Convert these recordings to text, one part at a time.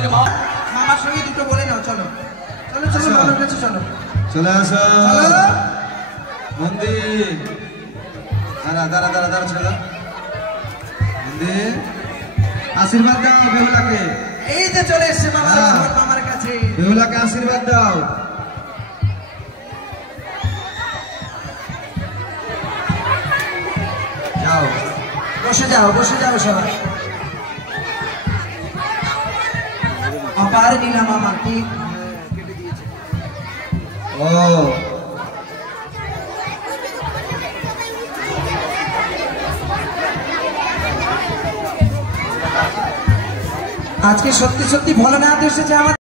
আমাদের মা মামার সঙ্গে দুটো বলে নাও। চলো চলো চলো বাবার কাছে চলো। চলে আসো মন্দির। দাঁড়া দাঁড়া দাঁড়া দাঁড়া চলো মন্দির। আশীর্বাদ দাও বেহুলাকে। এই যে চলে এসছে বাবা মামার কাছে। বেহুলাকে আশীর্বাদ দাও। যাও বসে যাও সবাই। আবার নিলাম মামা কি কেটে দিয়েছে। ও আজকে সত্যি সত্যি ভোলানাথ এসেছে আমার।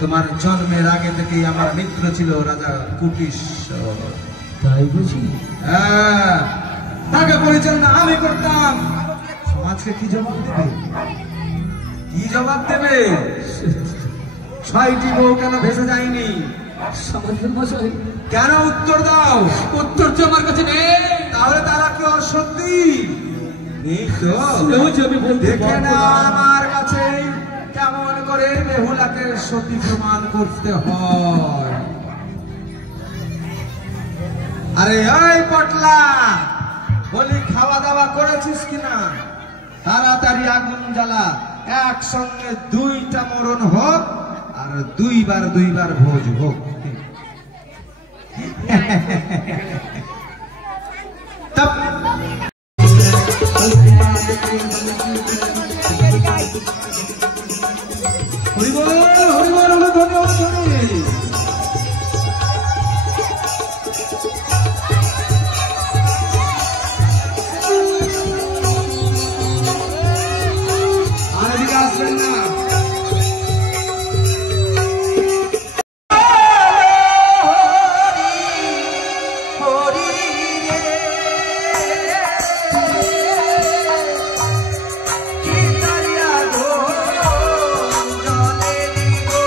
তোমার জন্মের আগে থেকেই আমার মিত্র ছিল রাজা কুটিশ্বর। তাই বুঝি? হ্যাঁ, তাকে পরিচালনা আমি করতাম। সমাজকে কি জবাব দেবে? কি জবাব দেবে? 6টি বউ কেন ভেসে যায়নি? কেন উত্তর দাও। উত্তর তো আমার কাছে নেই। তাহলে তারা কি অসত্যি? দেখে না আমার কাছে কেমন করে বেহুলাকে সতী প্রমাণ করতে হয়। আরে ওই পটলা, বলি খাওয়া দাওয়া করেছিস কিনা? তাড়াতাড়ি আগুন জ্বালা, একসঙ্গে 2টা মরণ হোক আর 2বার ভোজ হোক। হরিবল হরিবল হলো ধনী ধনী। আর এদিকে আসবেন না। কি তারিয়া গো জলে গো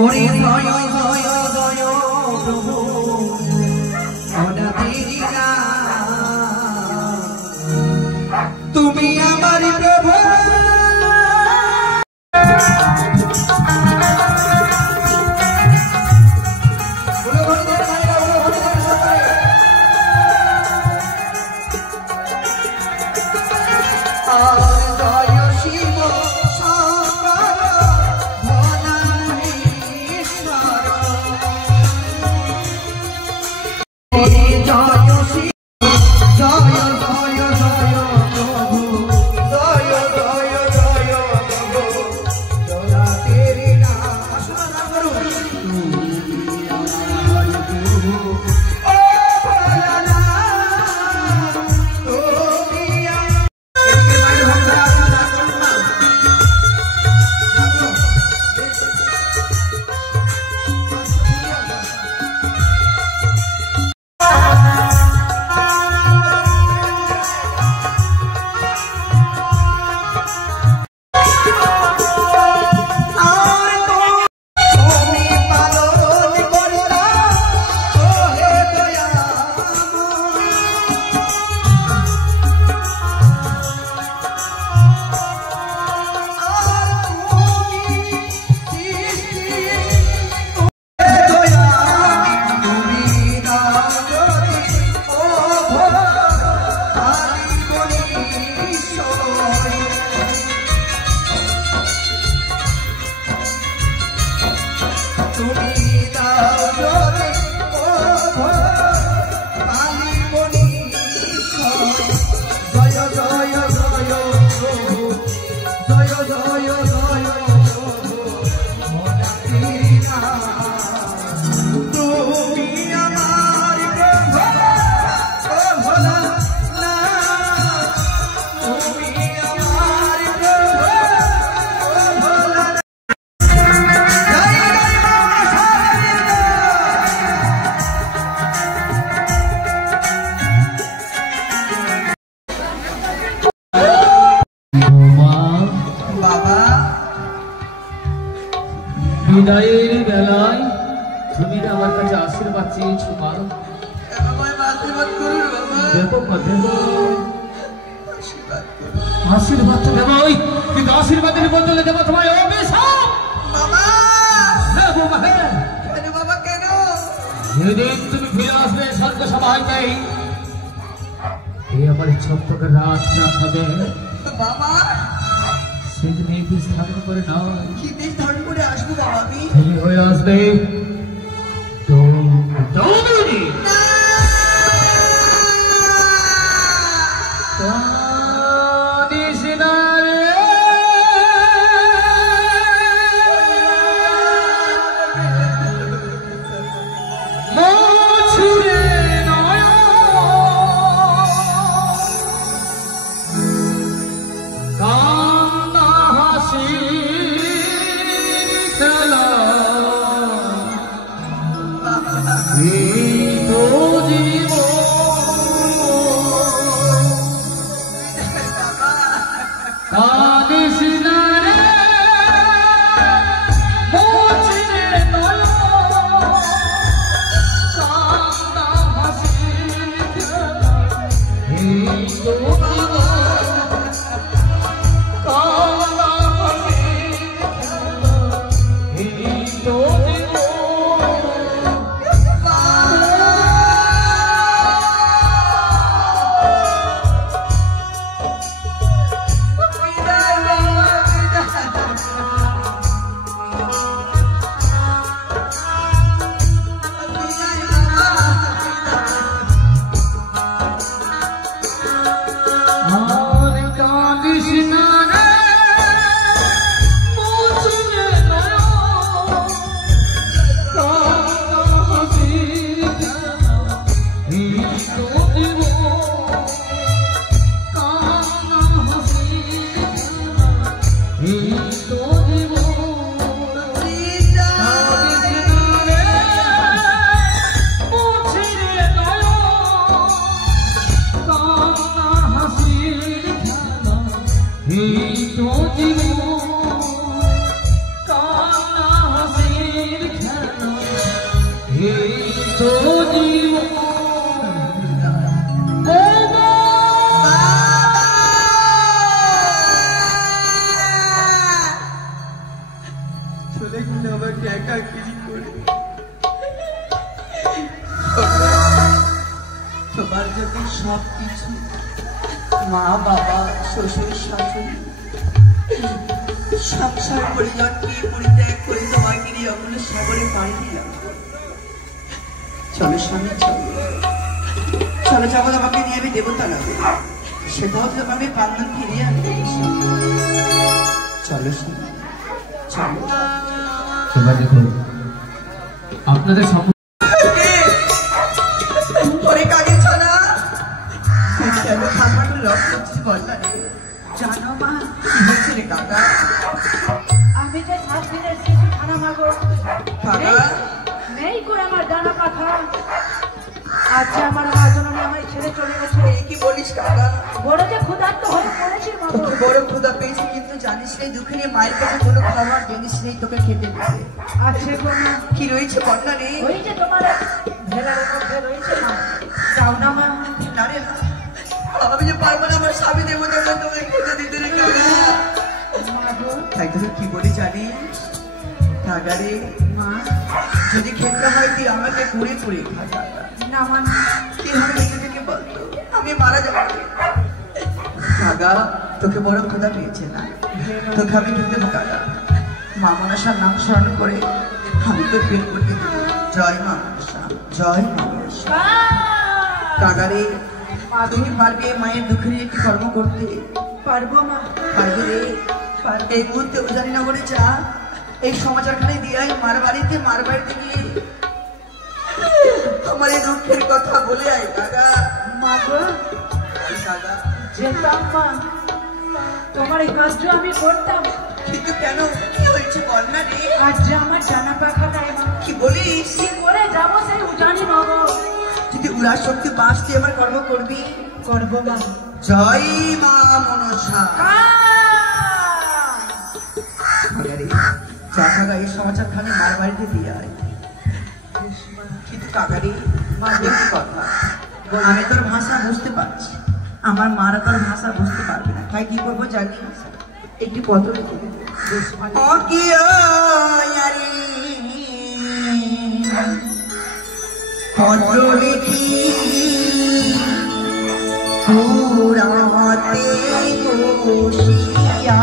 ওরে জয় জয় জয় প্রভু তুমি আমার প্রভু বিদায়ের বেলায় তুমি আমার কাছে আশীর্বাদ চেয়েছো মা। আশীর্বাদ তো দেবই, কিন্তু আশীর্বাদের বদলে দেবো তোমায় অভিশাপ। যেদিন তুমি ফিরে আসবে স্বর্গ সভা হইতে, আমার ছপ্পকের রাত হবে বাবা। সেদিন এই বেশ ধারণ করে নাও। কি বেশ ধারণ করে আসবো বাবা আমি? ছেলে হয়ে আসবে তো দৌড়ি এই তো জীবন সব কিছু মা বাবা শ্বশুর শাশুড়ি সংসার পরিজনকে পরিত্যাগ করে তোমাকে নিয়ে ওখানে সাগরে পাড়ি দিলাম। চলো স্বামী চলো চলো যাবো, আমাকে নিয়ে আমি দেবতা লাগবে, সেটাও তো আমি বান্ধন ফিরিয়ে আনতে। চলো স্বামী চলো। এবার দেখুন আপনাদের পরে কাজে ছাড়া কেন খাবার লক করছিস বল না রে? জানো মা কি হয়েছে রে কাকা? আমি যে 7 দিনের শিশু খানা মাগো কাকা নেই করে আমার ডানা পাখা। আজ যে আমার মা জননী আমায় ছেড়ে চলে গেছে। এই কি বলিস কাকা? বড় যে ক্ষুধার্ত হয়ে পড়েছি মাগো। তোকে বড় ক্ষুধা পেয়েছি, কিন্তু জানিস নেই দুঃখে নিয়ে মায়ের কাছে কোনো খাবার জিনিস নেই তোকে খেতে দিতে। আছে গো মা। কি রয়েছে বল না রে? ওই যে তোমার ভেলার মধ্যে রয়েছে মা, যাও না মা। না রে না, আমি যে পারবো না, আমার স্বামী দেবতা তোকে খেতে দিতে রে কাকা। মাগো তাই তোকে কি বলি জানিস কাকা রে? মা যদি খেতে হয় তুই আমাকে ঘুরে ঘুরে খা কাকা। না মা কি হবে বেঁচে থেকে বলতো, আমি মারা যাবো কাকা। তোকে বড় ক্ষুধা পেয়েছে না, তোকে আমি খেতে দেবো কাকা। মা মনসার নাম স্মরণ করে আমি তো পেট করতে দেবো। জয় মা মনসা, জয় মা মনসা। কাকা রে তুমি পারবে মায়ের দুঃখে নিয়ে একটি কর্ম করতে? পারবো মা। পারবে রে? এই মুহূর্তে উজানিনগরে যা, এই সমাচারখানে দিয়ে আয় মার বাড়িতে গিয়ে আমার এই দুঃখের কথা বলে আয় কাকা। মাগো কাকা যেতাম মা, তোমার এই কাজটা আমি করতাম। কিন্তু কেন, কি হয়েছে বল না রে? আজ যে আমার ডানা পাখা নাই মা, কি বলিস? কি করে যাবো সেই উজানি মাগো? যদি উড়ার শক্তি পাস তুই আমার কর্ম করবি। করবো মা। জয় মা মনসা। কাকা এই সমাচার খানে মার বাড়িতে দিয়ে আয়। কিন্তু কাকারি কথা, আমি তোর ভাষা বুঝতে পারছি, আমার মারা তোর ভাষা বুঝতে পারবে না। তাই কি করবো জানি, একটি পত্র লিখে দেবো। পত্র লিখি পুরাতে বসিয়া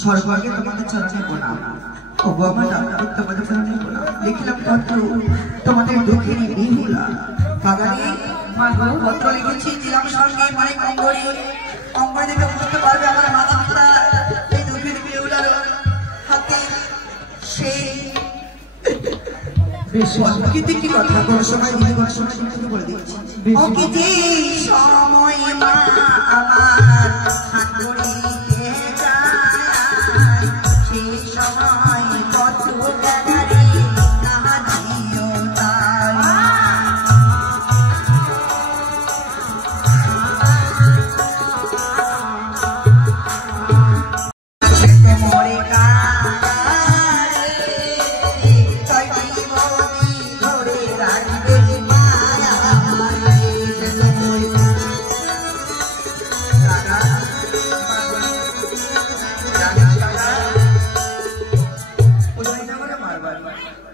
সর্বর্গে তোমাদের চরণে প্রণাম। ও গো আমার ডাক্তার তোমাদের চরণে প্রণাম। লিখলাম পত্র তোমাদের দুঃখের বিহুলা। বাগানে পত্র লিখেছি, দিলাম সঙ্গে মানে অঙ্গরি দেখে বুঝতে পারবে আমার মাথা পিতা এই দুঃখের বিহুলার হাতে সেই অঙ্কিতে কি কথা কোন সময় দিদি কোন সময় তোমাকে বলে দিচ্ছি। অঙ্কিতে সময় মা আমার হাত ধরিতে যায়, সেই সময় কত বেড়ারে কাঁদিও তাই। মরে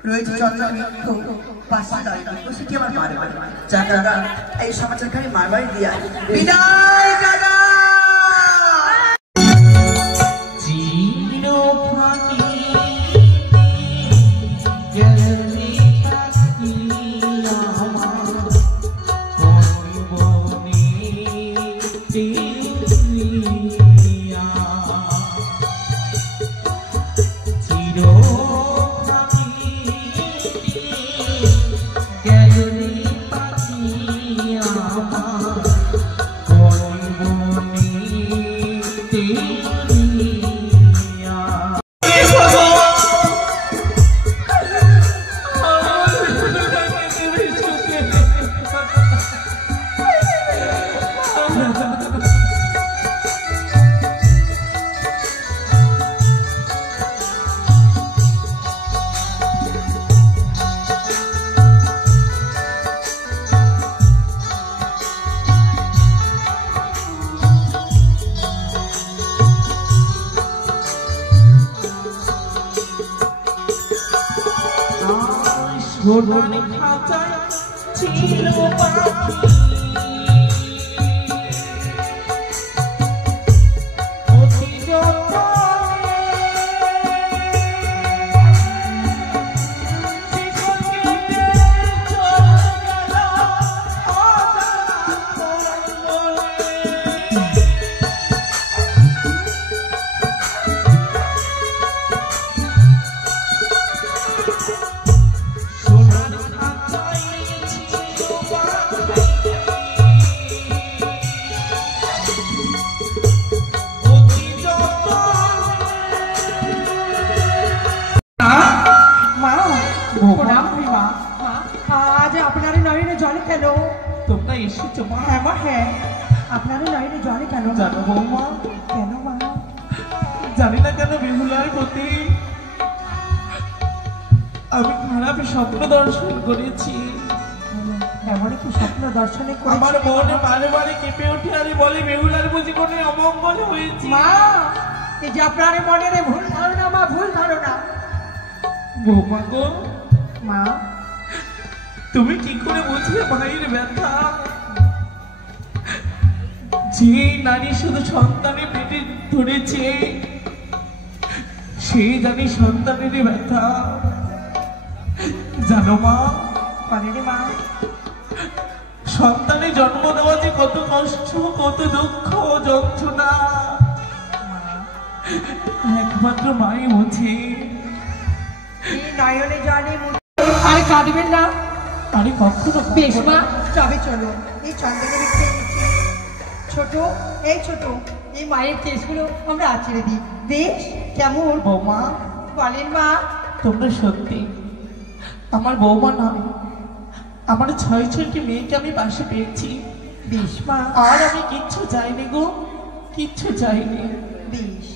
রয়েছে চন্দ্রবৃক্ষ পাশে দাঁড়িয়ে সেটি আমার মার বাড়ি। যা কাকা এই সমাচারখানি মার বাড়ি দিয়া বিদায় কাকা। গেলি পাখি আমার সোনার খাঁচায় ছিল পাখি অতি যত্নে আজ আপনার নয়নে জলে কেন? তোমরা এসেছো মা? হ্যাঁ মা, হ্যাঁ। আপনার নয়নে জলে কেন? জানো বৌমা, কেন মা? জানি না কেন বেহুলার প্রতি আমি খারাপ স্বপ্ন দর্শন করেছি। এমন কি স্বপ্ন দর্শনে আমার মনে বারে বারে কেঁপে ওঠে আর বলে বেহুলার বুঝি কোনো অমঙ্গল হয়েছে। মা, এই যে আপনার মনের ভুল ধারণা মা, ভুল ধারণা। বৌমা গো, মা তুমি কি করে বুঝলে ভাইয়ের ব্যথা? যে নারী শুধু সন্তানের পেটে ধরেছে সেই জানি সন্তানের ব্যথা। জানো মা, পারেনি মা, সন্তানের জন্ম দেওয়া যে কত কষ্ট, কত দুঃখ, যন্ত্রণা একমাত্র মাই বোঝে। এই নয়নে জলে আরে কাঁদবেন না। আরে কখনো বেশ মা, তবে চলো এই চন্দনের একটু ছোট, এই ছোট এই মায়ের কেসগুলো আমরা আছড়ে দিই। বেশ কেমন বৌমা, বলেন মা? তোমরা সত্যি আমার বৌমা নয়, আমার 6-6টি মেয়েকে আমি পাশে পেয়েছি। বেশ মা, আর আমি কিচ্ছু চাইনি গো, কিচ্ছু চাইনি। বেশ।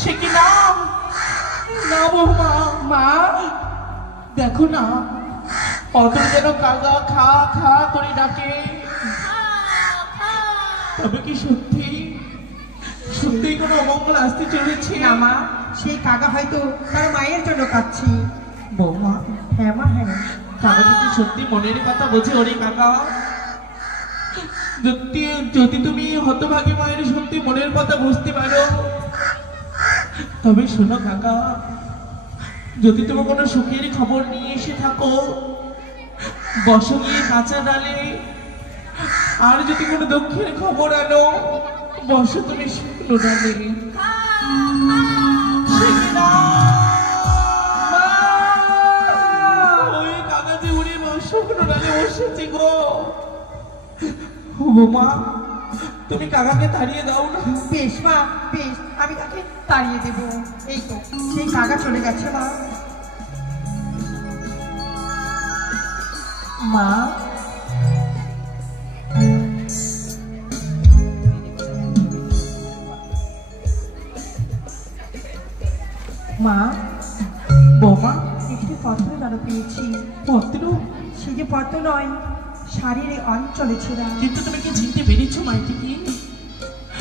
সে কি নাম? না বৌমা, মা দেখো না অদূর যেন কাগা খা খা করে ডাকে। তবে কি সত্যি সত্যি কোনো অমঙ্গল আসতে চলেছে? না মা, সেই কাকা হয়তো তার মায়ের জন্য কাঁদছি। বৌমা, হ্যাঁ মা, হ্যাঁ। কাকা যদি সত্যি মনের কথা বোঝে ওরে কাকা, যদি তুমি হতভাগী মায়ের সত্যি মনের কথা বুঝতে পারো, তবে শোনো কাকা, যদি তুমি কোনো সুখের খবর নিয়ে এসে থাকো বসো গিয়ে কাঁচা ডালে, আর যদি কোনো দুঃখের খবর আনো বসো তুমি শুকনো ডালে। ওই কাকা যে উড়ে শুকনো ডালে বসেছি গো। বৌমা, তুমি কাকাকে তাড়িয়ে দাও না। বেশ মা, বেশ, আমি তাকে তাড়িয়ে দেবো। এই তো সেই কাকা চলে গেছে মা। মা মা, বৌমা, একটি পত্র যেন পেয়েছি। পত্র? সে যে পত্র নয়, শাড়ির এই অঞ্চলে ছেঁড়া। কিন্তু তুমি কি চিনতে পেরেছো মাইটি কি?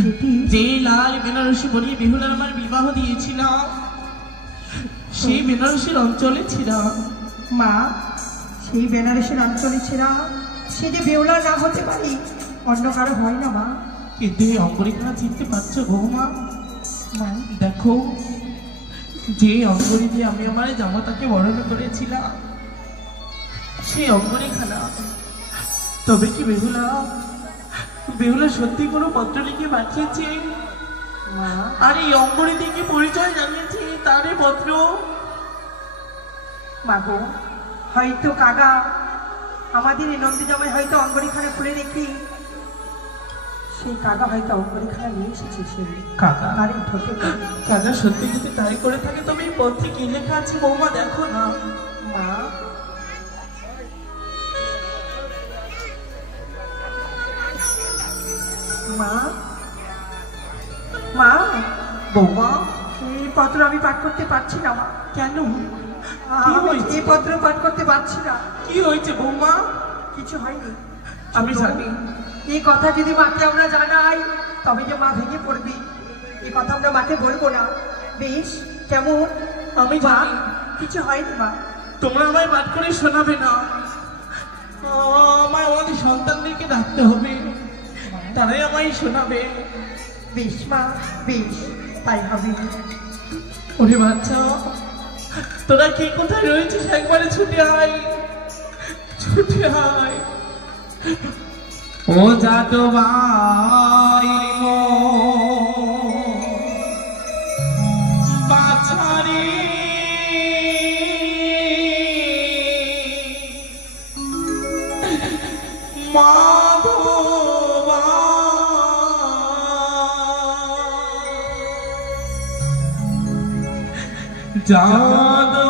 যেটি যে লাল বেনারসি পরিয়ে বেহুলার আমার বিবাহ দিয়েছিল সেই বেনারসির অঞ্চলে ছিল। মা, সেই বেনারসের অঞ্চলে ছেঁড়া, সে যে বেউলা না হতে পারি অন্য কারো হয় না মা। কিন্তু এই অঙ্গরিখানা চিনতে পারছো বৌমা? মা দেখো, যে অঙ্গরি দিয়ে আমি আমার জামাতাকে বরণ করেছিলাম সেই অঙ্গরিখানা। তবে কি বেহুলা বেহুলা সত্যি কোনো পত্র লিখে পাঠিয়েছে? মা আর এই অঙ্গরি দিয়ে কি পরিচয় জানিয়েছে তারই পত্র? মাগো, হয়তো কাকা আমাদের এই নন্দী জামাই হয়তো অঙ্গরিখানা খুলে রেখে সেই কাকা হয়তো অঙ্গরিখানা নিয়ে এসেছে। সে কাকা আরে ঠোঁটে করে। কাকা সত্যি যদি তাই করে থাকে তবে এই পত্রে কি লেখা আছে বৌমা দেখো না। মা মা মা বৌমা, এই পত্র আমি পাঠ করতে পারছি না মা। কেন? এই পত্র পাঠ করতে পারছি না। কি হয়েছে বৌমা? কিছু হয়নি, আমি জানি। এই কথা যদি মাকে আমরা জানাই তবে যে মা ভেঙে পড়বি। এই কথা আমরা মাকে বলবো না। বেশ কেমন? আমি মা জানি কিছু হয়নি মা। তোমরা আমায় পাঠ করে শোনাবে না, আমায় আমাদের সন্তানদেরকে ডাকতে হবে, তারাই আমায় শোনাবে। বেশ মা বেশ, তাই হবে। ওরে বাচ্চা, তোরা কে কোথায় রয়েছিস একবারে ছুটে আয়, ছুটে আয়। ও জাতো ভাই বাছারে মাধবা জাদো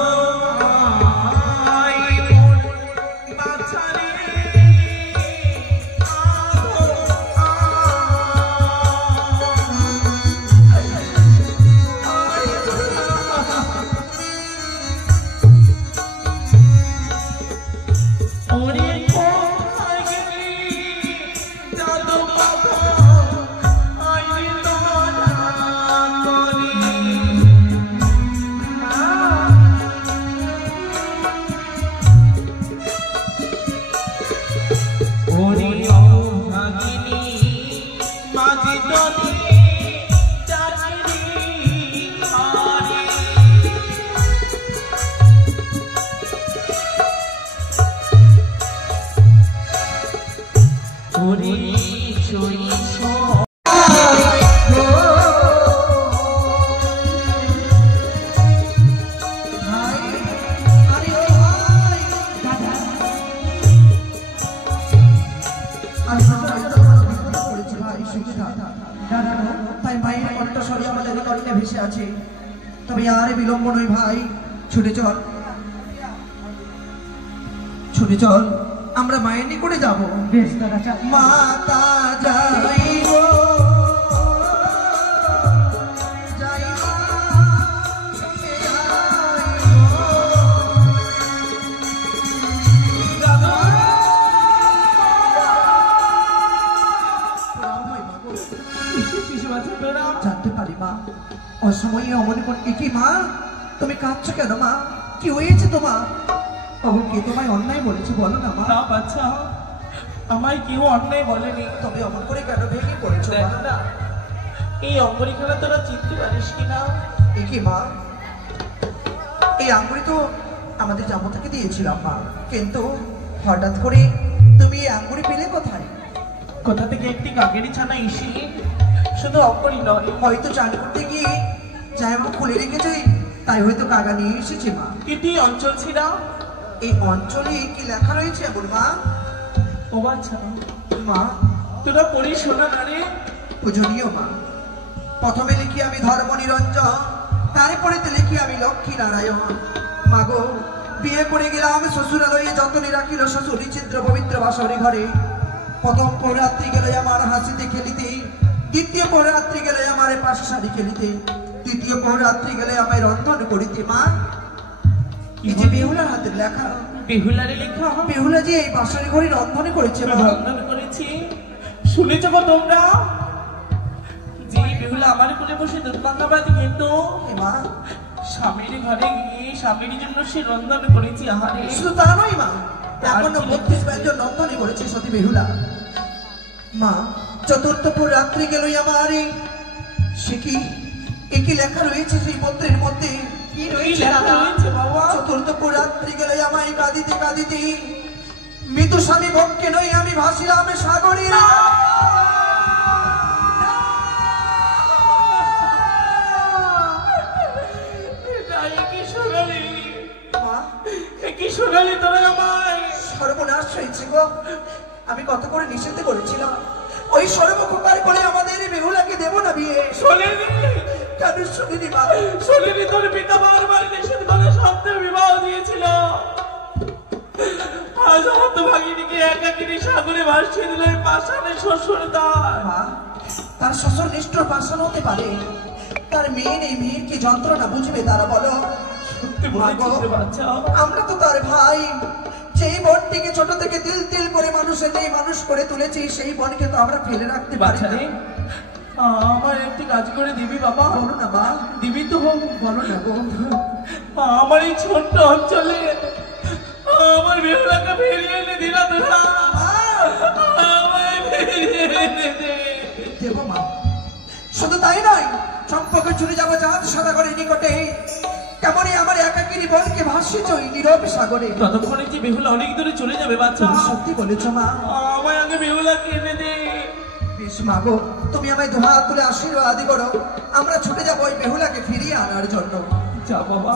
তাই মায়ের কণ্ঠস্বরে আমাদের কর্ণে ভেসে আছে। তবে আর বিলম্ব নয় ভাই, ছুটে চল, ছুটে চল, আমরা মায়ের নিকটে যাবো। বেশ দাদা চল। মাতা যাইব জানতে পারি মা, অসময়ে অমনি করতে কি মা, তুমি কাঁদছো কেন মা? কি হয়েছে তোমার? বাবু কে তোমায় অন্যায় বলেছে বলো না মা? না বাচ্চা, আমায় কেউ অন্যায় বলেনি। তবে অমন করে কেন ভেঙে পড়েছো দেখ মা? না, এই অঙ্গরিখানা তোরা চিনতে পারিস কিনা? এ কি মা, এই আঙ্গুরি তো আমাদের জামা থেকে দিয়েছিলাম মা, কিন্তু হঠাৎ করে তুমি এই আঙ্গুরি পেলে কোথায়? কোথা থেকে একটি কাকেরি ছানা এসে শুধু অঙ্গরি নয়, হয়তো চান করতে গিয়ে জামা খুলে রেখেছে, তাই হয়তো কাকা নিয়ে এসেছে মা। এটি অঞ্চল ছিল। এই অঞ্চলে কি লেখা রয়েছে এমন মা? ও বাচ্চা, মা তোরা পড়ি শোনা না রে। পূজনীয় মা, প্রথমে লিখি আমি ধর্ম নিরঞ্জন, তারপরে লিখি আমি লক্ষ্মী নারায়ণ। মাগো, বিয়ে করে গেলাম শ্বশুরালয়ে, যতনে রাখিল শ্বশুর ছিদ্র পবিত্র বাসরে ঘরে। প্রথম পৌরাত্রি গেল আমার হাসিতে খেলিতে, দ্বিতীয় পৌরাত্রি গেলে আমার পাশে শাড়ি খেলিতে, তৃতীয় পৌরাত্রি গেলে আমায় রন্ধন করিতে। মা, এই যে বেহুলার হাতের লেখা, বেহুলারে লেখা, বেহুলা যে এই বাসরে ঘরে রন্ধনে করেছে মা। রন্ধন করেছি, শুনেছ গো তোমরা? যে বেহুলা আমার কোলে বসে দুধ মাখাবাদ কিন্তু এ মা, স্বামীর ঘরে গিয়ে স্বামীর জন্য সে রন্ধন করেছি। আহারে, শুধু তা নয় মা, এখনো 32 ব্যঞ্জন রন্ধনে করেছে সতী বেহুলা। মা, চতুর্থ রাত্রি গেলই আমার, সে কি একই লেখা রয়েছে সেই পত্রের মধ্যে? কি কি রয়েছে লেখা দাদা? রয়েছে বাবা? চতুর্থ রাত্রি গেলই আমায় কাঁদিতে কাঁদিতে, মৃত্যু স্বামী ভক্কে নই আমি ভাসিলাম সাগরে। কি শোনালি? মা, কি শোনালি তোরা আমায়? সর্বনাশ হয়েছে গো, আমি কত করে নিষেধ করেছিলাম, ওই সর্বকুমার বলে আমাদের এই বেহুলাকে দেব না বিয়ে। শোনেনি? কেন শুনিনি মা? শোনেনি তোর পিতা বারবার নিষেধ করে সত্ত্বেও বিবাহ দিয়েছিল। আজ আমার তো ভাগিনীকে একাকিনী সাগরে ভাসিয়ে দিল এই পাষাণে শ্বশুর তার। মা, তার শ্বশুর নিষ্ঠুর পাষাণ হতে পারে, তার মেয়ে নেই, মেয়ের কি যন্ত্রণা বুঝবে তারা বলো? সত্যি বলেছিস রে বাচ্চা। আমরা তো তার ভাই, যেই বনটিকে ছোট থেকে তিল তিল করে মানুষের নেই মানুষ করে তুলেছি, সেই বনকে তো আমরা ফেলে রাখতে পারি বাচ্চা না। রে, আমার একটি কাজ করে দিবি বাবা? বলো না মা, দিবি তো? বলো না গো। আমার এই ছোট্ট অঞ্চলে আমার বেহুলাকে ফিরিয়ে এনে দিলা তোরা। আমায় ফিরিয়ে এনে দে। দেবো মা, শুধু তাই নয়, চম্পকে চলে যাবো চাঁদ সদাগরের নিকটে, কেমনই আমার একাকিনী বলকে ভাসিয়েছ ওই নীরব সাগরে। ততক্ষণে যে বেহুলা অনেক দূরে চলে যাবে বাচ্চা। তুমি সত্যি বলেছ মা। আমায় আগে বেহুলাকে এনে দে। বেশ মা গো, তুমি আমায় দুহাত তুলে আশীর্বাদ করো, আমরা ছুটে যাবো ওই বেহুলাকে ফিরিয়ে আনার জন্য। যা বাবা,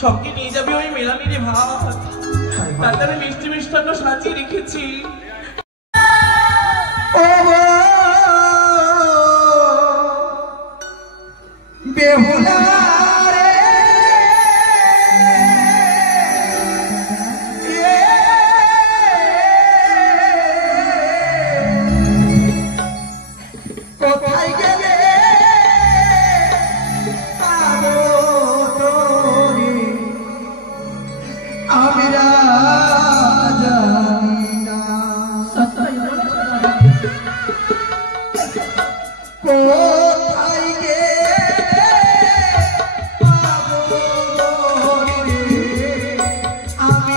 সবকে নিয়ে যাবে ওই মেলানিরে ভাত, তারপরে মিষ্টি মিষ্টান্ন সাজিয়ে রেখেছি। ও বেহুলা রে, কোথায় গেলে পাবো তোরে, আমি জানি না। কোথায় গেলে পাবো তোরে, আমি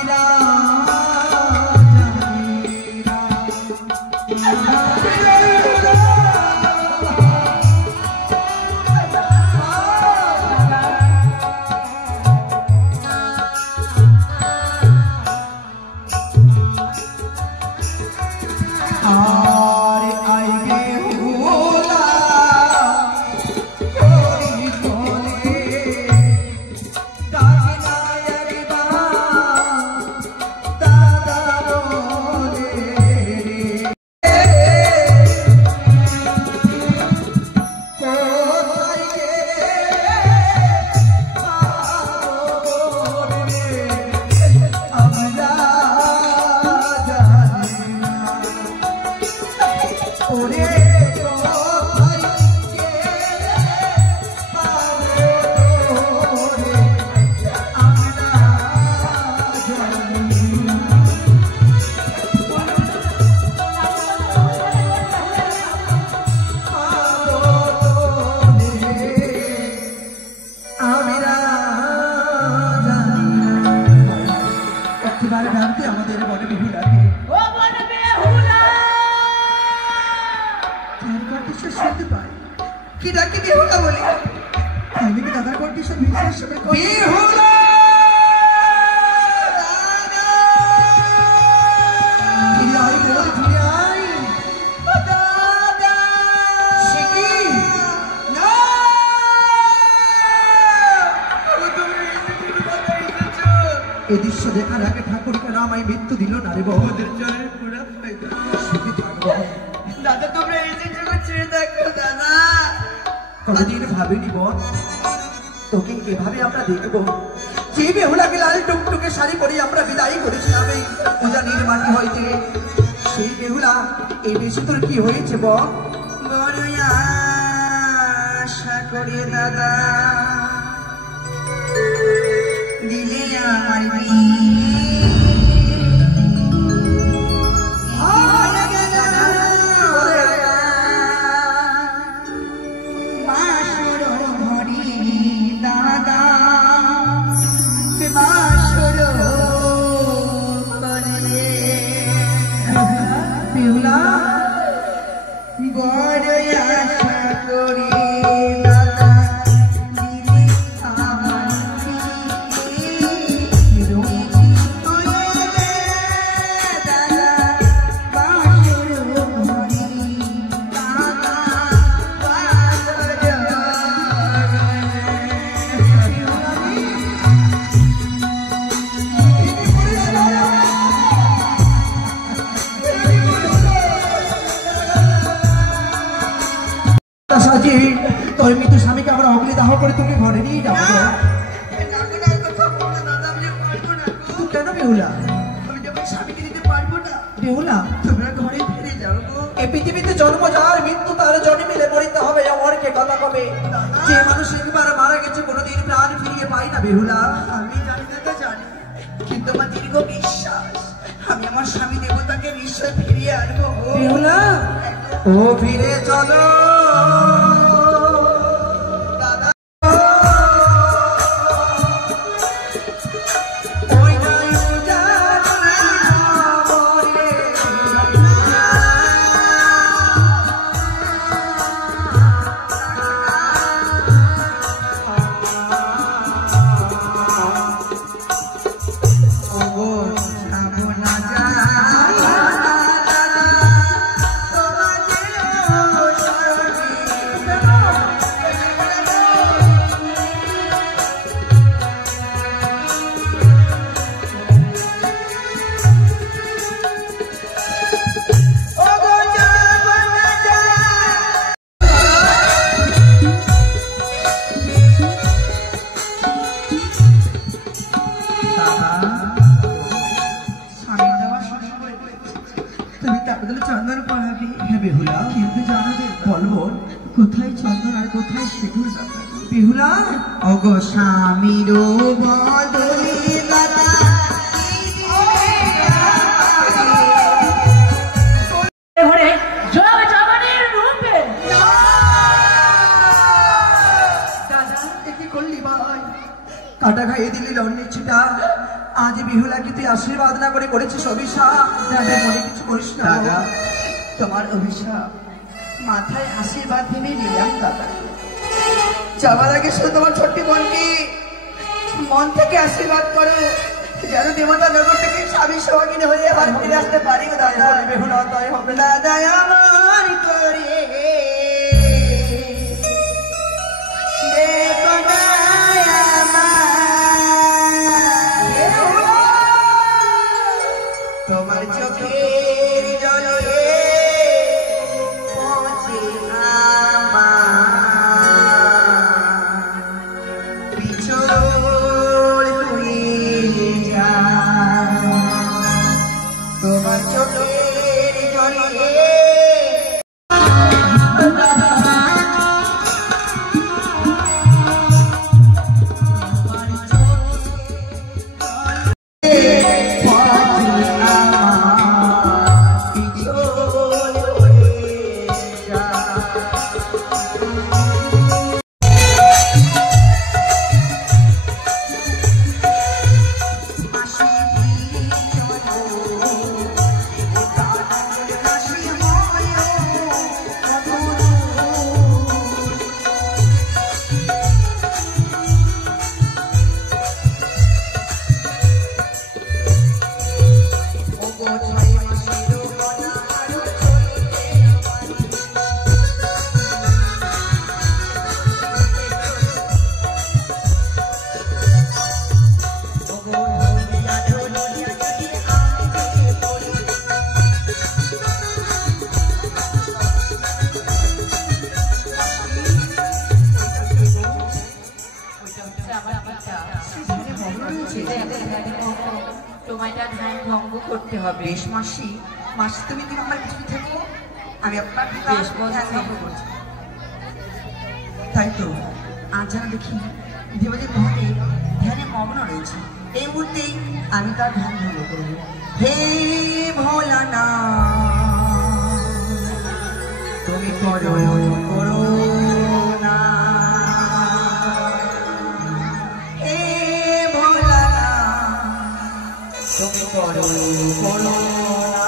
আরে আইবে হুলা করি তোরে, ডাকে না একবার দাদা বলে রে। কোথায় গেলে পাবো রে, আমরা জানি না। ওরে কোথায় গেলে পাবো তোরে, আমরা জানি না। পাবো তোরে, আমরা জানি না। একটিবার ডাকতে আমাদের বনে বেহুলাকে। তার কণ্ঠস্বর শুনতে পাই। কি ডাকি বেহুলা বলে? তাহলে কি দাদার কণ্ঠস্বর বিশ্বাস করে বেহুলা দাদা! ফিরে আয় বোন, ফিরে আয়। দাদা! সে কি? না! এই দৃশ্য দেখার আগে ঠাকুর কেন আমায় মৃত্যু দিল না রে বাবা? সুখী থাকবো। দাদা তোমরা এসেছো ছেড়ে দেখো দাদা। কোনদিন ভাবিনি বোন, তোকে এভাবে আমরা দেখবো। যে বেহুলাকে লাল টুকটুকে শাড়ি পরে আমরা বিদায় করেছিলাম এই পূজানীর মাটি হইতে, সেই বেহুলা এই বেশি তোর কি হয়েছে বল? বড়ই আশা করি দাদা, দিলে আমার দাদা বেহুলা বড় আশা করি দাদা, দিলে আমার দাদা বাসর হরি দাদা বাসর। সাজি তোর মৃত্যু স্বামীকে আমরা অগ্নিদাহ করে তোকে ঘরে নিয়ে যাবো। তুই কেন বেহুলা? আমি যখন স্বামীকে দিতে পারবো না, বেহুলা, তোমরা ঘরে ফিরে যাও গো। এই পৃথিবীতে জন্ম যার মৃত্যু তার জন্মিলে মরিতে হবে, অমরকে কথা কবে। যে মানুষ একবার মারা গেছে কোনোদিন প্রাণ ফিরিয়ে পাই না বেহুলা। আমি জানি না তো জানি, কিন্তু আমার দীর্ঘ বিশ্বাস আমি আমার স্বামী দেবতাকে নিশ্চয় ফিরিয়ে আনবো। বেহুলা, ও ফিরে চলো। চন্দন পড়াবি। হ্যাঁ বেহুলা, কিন্তু জানাবে বলবো কোথায় চন্দন আর কোথায় সিঁদুর? বেহুলা, ওগো স্বামীর বদলে দাদা কাটা খাইয়ে দিলি লন্ডেছিটা। আজ বিহুলাকে তুই আশীর্বাদ না করে করেছিস অভিশাপ। মনে কিছু করিস না। তোমার অভিশাপ মাথায় আশীর্বাদ ভেবে নিলাম দাদা। যাবার আগে শুধু তোমার ছোট্ট বোনকে মন থেকে আশীর্বাদ করো, যেন দেবতা জগৎ থেকে স্বামী সোহাগিনী হয়ে আবার ফিরে আসতে পারি। দাদা বেহুলা তাই হবে। দাদা আমার করে তোমার চোখের জলে পৌঁছে আমার পিছল হয়ে যায়। তোমার চোখের জলে করতে হবে। বেশ মাসি, মাসি তুমি কি আমার কিছু থাকো, আমি আপনার করছি। তাই তো আজ যেন দেখি দেবদেব মহাদেব ধ্যানে মগ্ন রয়েছে। এই মুহূর্তেই আমি তার ধ্যান ভঙ্গ করব। হে ভোলানা, তুমি করো করো না। হে ভোলানা, তুমি করো করো না।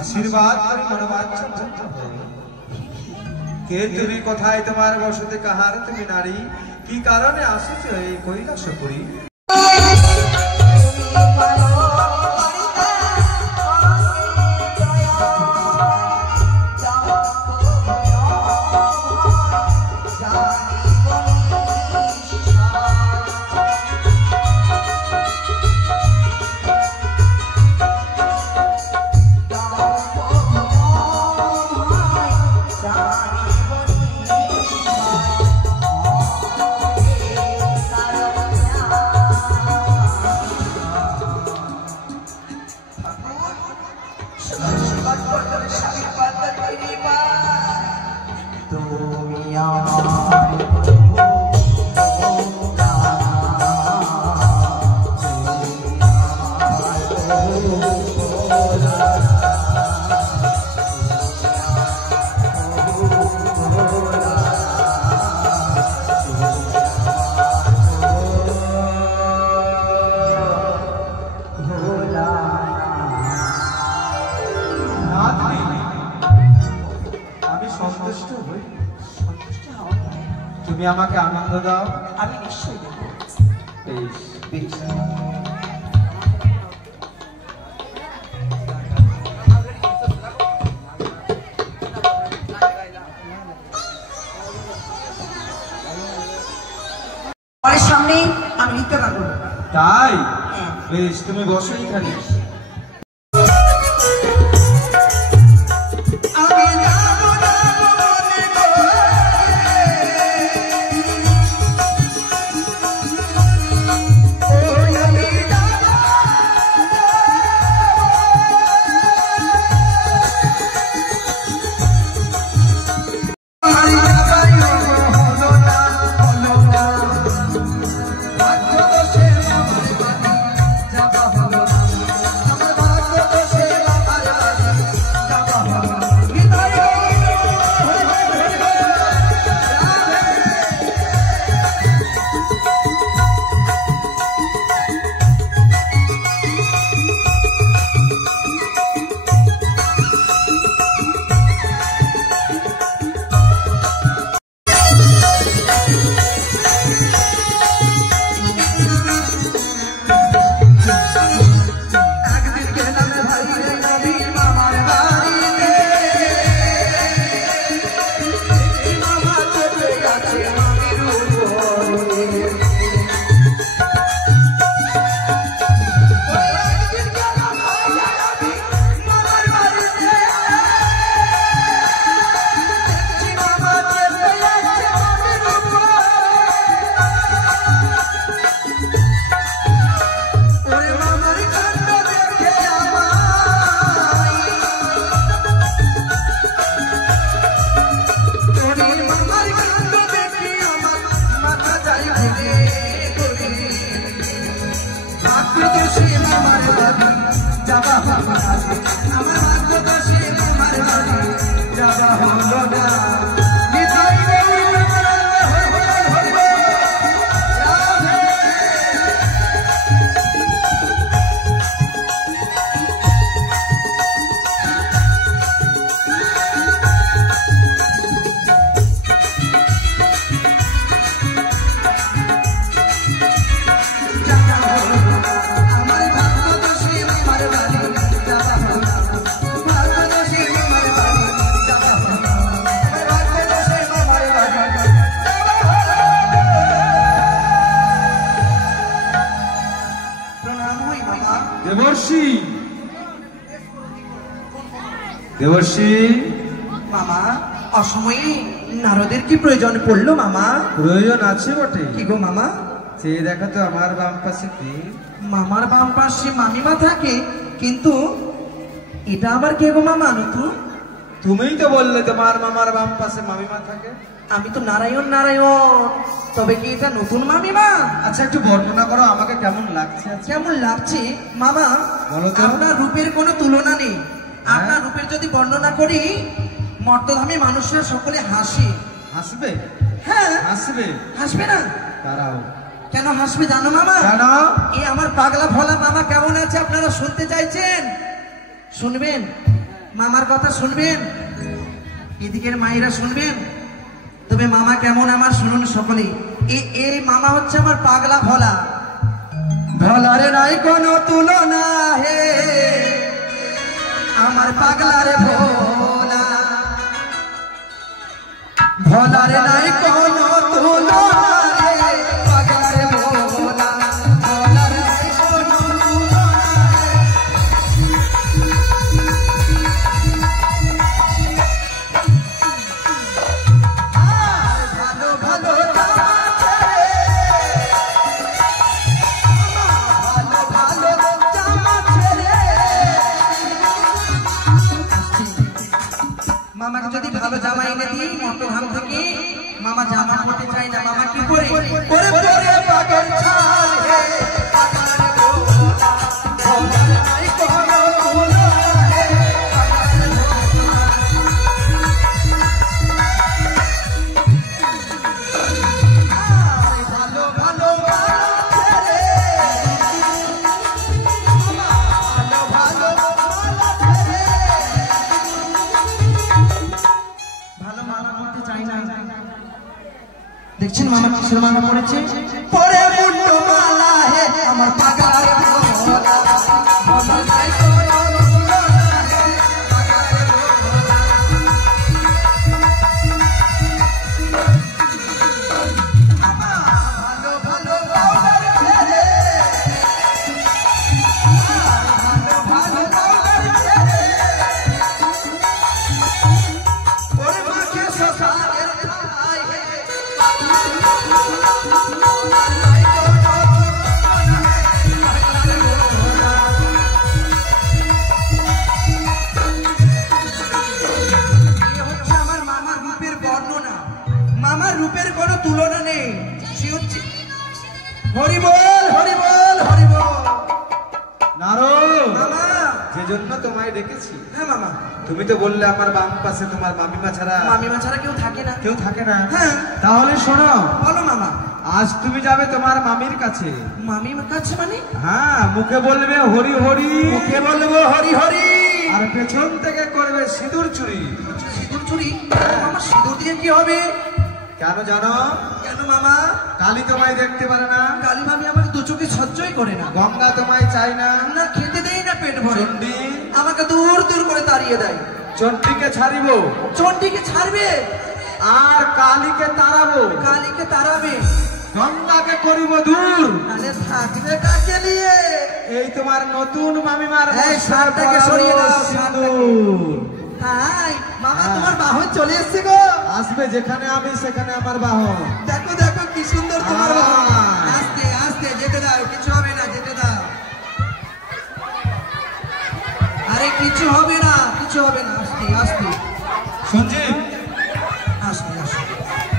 আশীর্বাদ করে মনোবাঞ্ছা পূর্ণ হোক। কে তুমি, কোথায় তোমার বসতি, কাহার তুমি নারী, কি কারণে আসিছ এই কৈলাসপুরী? তুমি আমাকে আনন্দ দাও, আমি নিশ্চয়ই দেব। বেশ। বাড়ির সামনে আমি নৃত্য গান করবো। তাই বেশ, তুমি বসো এখানে। দেবর্ষি, দেবর্ষি। মামা, অসময়ে নারদের কি প্রয়োজন পড়লো মামা? প্রয়োজন আছে বটে। কি গো মামা? চেয়ে দেখো তো আমার বাম পাশে কি? মামার বাম পাশে মামিমা থাকে, কিন্তু এটা আবার কে গো মামা? নতুন? তুমিই তো বললে তোমার মামার বাম পাশে মামিমা থাকে। আমি তো নারায়ণ নারায়ণ, তবে কি এটা নতুন মামিমা? আচ্ছা, একটু বর্ণনা করো আমাকে কেমন লাগছে আজকে? কেমন লাগছে মামা? বলো তো। আপনার রূপের কোনো তুলনা নেই। আপনার রূপের যদি বর্ণনা করি, মর্তধামী মানুষরা সকলে হাসে। হাসবে? হ্যাঁ হাসবে। হাসবে না? দাঁড়াও। কেন হাসবে জানো মামা? কেন? এই আমার পাগলা ভোলা মামা কেমন আছে আপনারা শুনতে চাইছেন? শুনবেন? মামার কথা শুনবেন, এদিকের মায়েরা শুনবেন, তবে মামা কেমন আমার শুনুন সকলে। এই মামা হচ্ছে আমার পাগলা ভোলা। ভোলারে নাই কোনো তুলনা হে আমার পাগলারে ভোলা, ভোলারে নাই কোনো তুলনা হে পাগলারে ভোলা, ভোলারে নাই কোনো তুলনা। ভালো ভালো মামাকে যদি ভালো জামা এনে দিই মটরহাম থেকে, মামা জামা পরতে চাই না। মামা কি করে পরে পরে পাগল ছাল হে পাগল ভোলা, ভোলার নাই কোনো তুলনা হে পাগল ভোলা। ভালো ভালো ছেলে, ভালো ভালো ছেলে, ভালো মালা করতে চাই না। দেখছেন মামা কিসের মালা পড়েছে? পরে মুন্ড মালা হে আমার পাগলার ভোলা, ভোলা নাই কোনো তুলনা হে পাগলার ভোলা। ভালো ভালো পাউডার ছেলে, ভালো ভালো পাউডার ছেলে, ওরে মাকে শ্মশানের ঠাই হে আমার মামার রূপের বর্ণনা। মামার রূপের কোনো তুলনা নেই। সে হচ্ছে হরি বল হরি বল হরি বল। নারদ, মামা, যে জন্য তোমায় ডেকেছি। হ্যাঁ মামা। তুমি তো বললে আমার বাম পাশে তোমার মামিমা ছাড়া মামিমা ছাড়া কেউ থাকে না। কেউ থাকে না। হ্যাঁ। তাহলে শোনো, বলো মামা। আজ তুমি যাবে তোমার মামির কাছে। মামিমার কাছে মানে? হ্যাঁ, মুখে বলবে হরি হরি, মুখে বলবো হরি হরি, আর পেছন থেকে করবে সিঁদুর চুরি। সিঁদুর চুরি? মামা সিঁদুর দিয়ে কি হবে? কেন জানো? কেন মামা? কালী তোমায় দেখতে পারে না, কালী মামি আমাকে দু চোখে সহ্যই করে না। গঙ্গা তোমায় চায় না, না খেতে দেই না পেট ভরে, চণ্ডী আমাকে দূর দূর করে তাড়িয়ে দেয়। চণ্ডীকে ছাড়িব, চণ্ডীকে ছাড়বে আর কালীকে তাড়াবো, কালীকে তাড়াবে, গঙ্গাকে করিব দূর। তাহলে থাকবে কাকে নিয়ে? এই তোমার নতুন মামিমার এই শার্টটাকে সরিয়ে দাও, সিঁদুর। তাই মামা তোমার বাহন চলে এসছে গো। আসবে যেখানে আমি সেখানে আমার বাহন। দেখো দেখো কি সুন্দর তোমার বাহন। আয়। আস্তে আস্তে যেতে দাও, কিছু হবে না, যেতে দাও। আরে কিছু হবে না, কিছু হবে না, আস্তে আস্তে সঞ্জীব, আস্তে আস্তে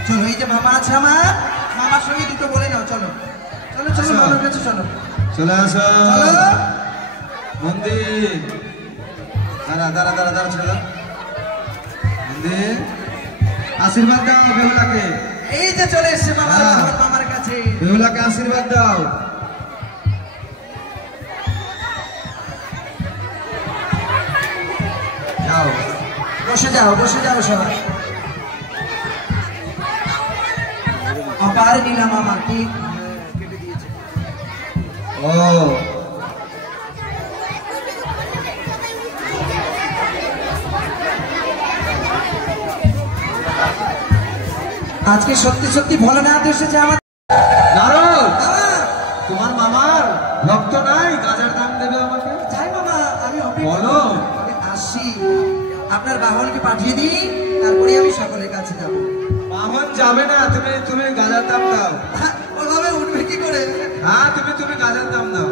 চলো। এই যে মামা আছে আমার, মামার সঙ্গে দুটো বলে নাও। চলো চলো চলো, আচ্ছা। মামার কাছে চলো চলে আসো। চলো। মন্দির, দাঁড়া দাঁড়া দাঁড়া দাঁড়া, ছেড়ে দাও। মন্দির, আশীর্বাদ দাও বেহুলাকে। এই যে চলে এসছে মামা, হ্যাঁ। আমার মামার কাছে। বেহুলাকে আশীর্বাদ দাও। যাও। বসে যাও, বসে যাও সবাই। অপার নিলাম মামা, ঠিক কেটে দিয়েছে। ও আজকে সত্যি সত্যি ভোলানাথ এসেছে আমার। নারদ, মামা, তোমার মামার রক্ত নাই, গাজার দাম দেবে আমাকে। যাই মামা, আমি অপেক্ষা বলো। আমি আসি। আপনার বাহনকে পাঠিয়ে দিই, তারপরে আমি সকলের কাছে যাবো। বাহন যাবে না, তুমি তুমি গাজার দাম দাও। ওভাবে উঠবে কি করে? হ্যাঁ, তুমি গাজার দাম দাও।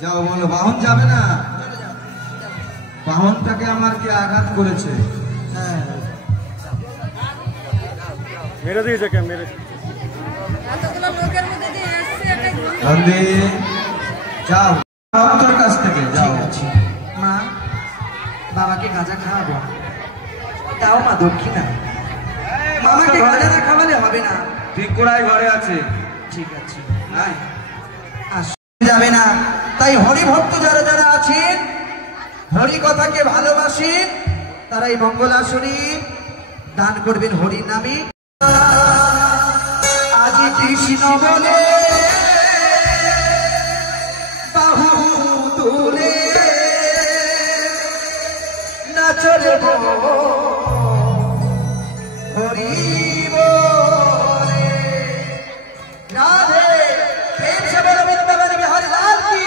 যাও, বলো বাহন যাবে না। বাহনটাকে আমার কি আঘাত করেছে? হ্যাঁ, মেরে দিয়েছে কে মেরে এতগুলো লোকের মধ্যে দিয়ে এসছে একটা নন্দী, যাও তোর কাছ থেকে যাও। ঠিক আছে। মা, বাবাকে গাঁজা খাওয়াবো, তাও মা দক্ষিণা। মামাকে গাঁজা না খাওয়ালে হবে না। ঠিক করাই ঘরে আছে। ঠিক আছে, যাবে না। তাই হরিভক্ত যারা যারা আছেন হরি কথাকে ভালোবাসেন তারা এই মঙ্গলাসনী দান করবেন হরির নামে। আজ কৃষ্ণ বলে বাহু তুলে নাচরে হরি বলে রাধে প্রেম से बोलो वृंदावन बिहारी लाल की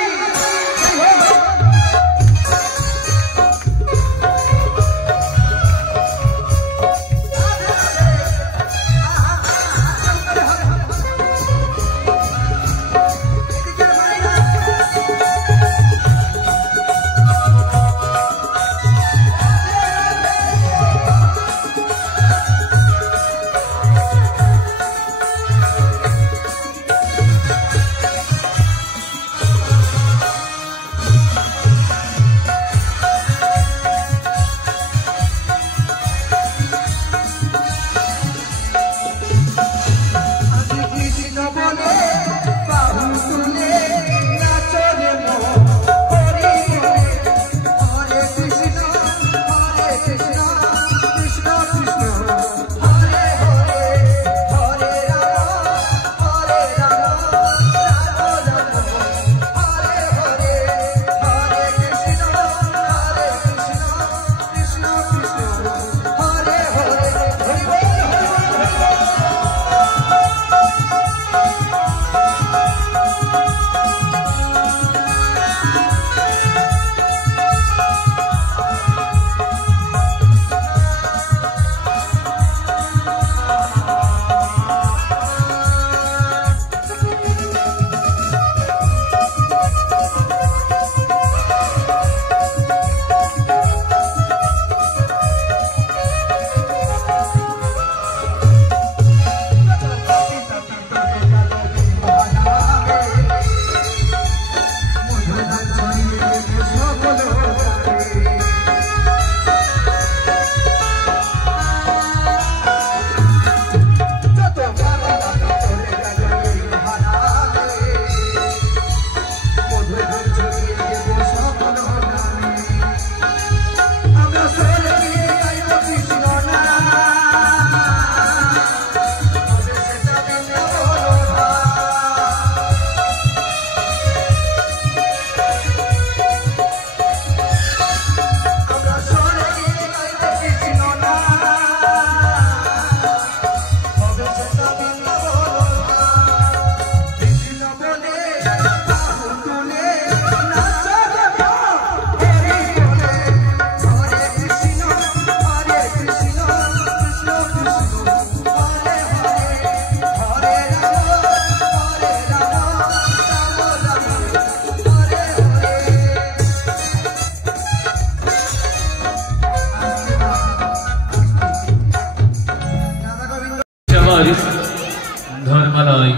ধর্মালয়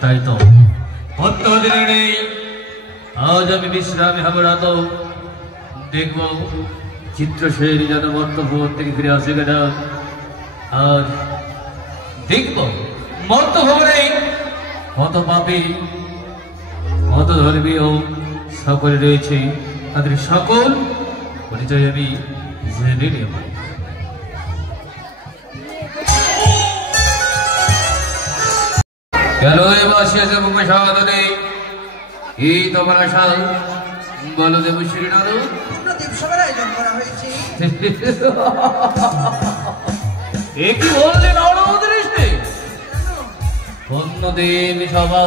তাই তো অত্যদিনে নেই আজ আমি বিশ্রামে হব রাত দেখব চিত্রশেরি যেন মর্তভোর থেকে ফিরে আসে কিনা আর দেখব মর্তভোরে কত পাপী কত ধর্মীয় সকলে রয়েছে তাদের সকল পরিচয় আমি জেনে নেব। কেন বাসিয়াছে মুখে সাধনে এই তোমার আশা বলো দেব শ্রীনারায়ণ পূর্ণদেব সভার আয়োজন করা হয়েছে। এ কি বললেন অনদৃষ্টে পূর্ণদেব সভা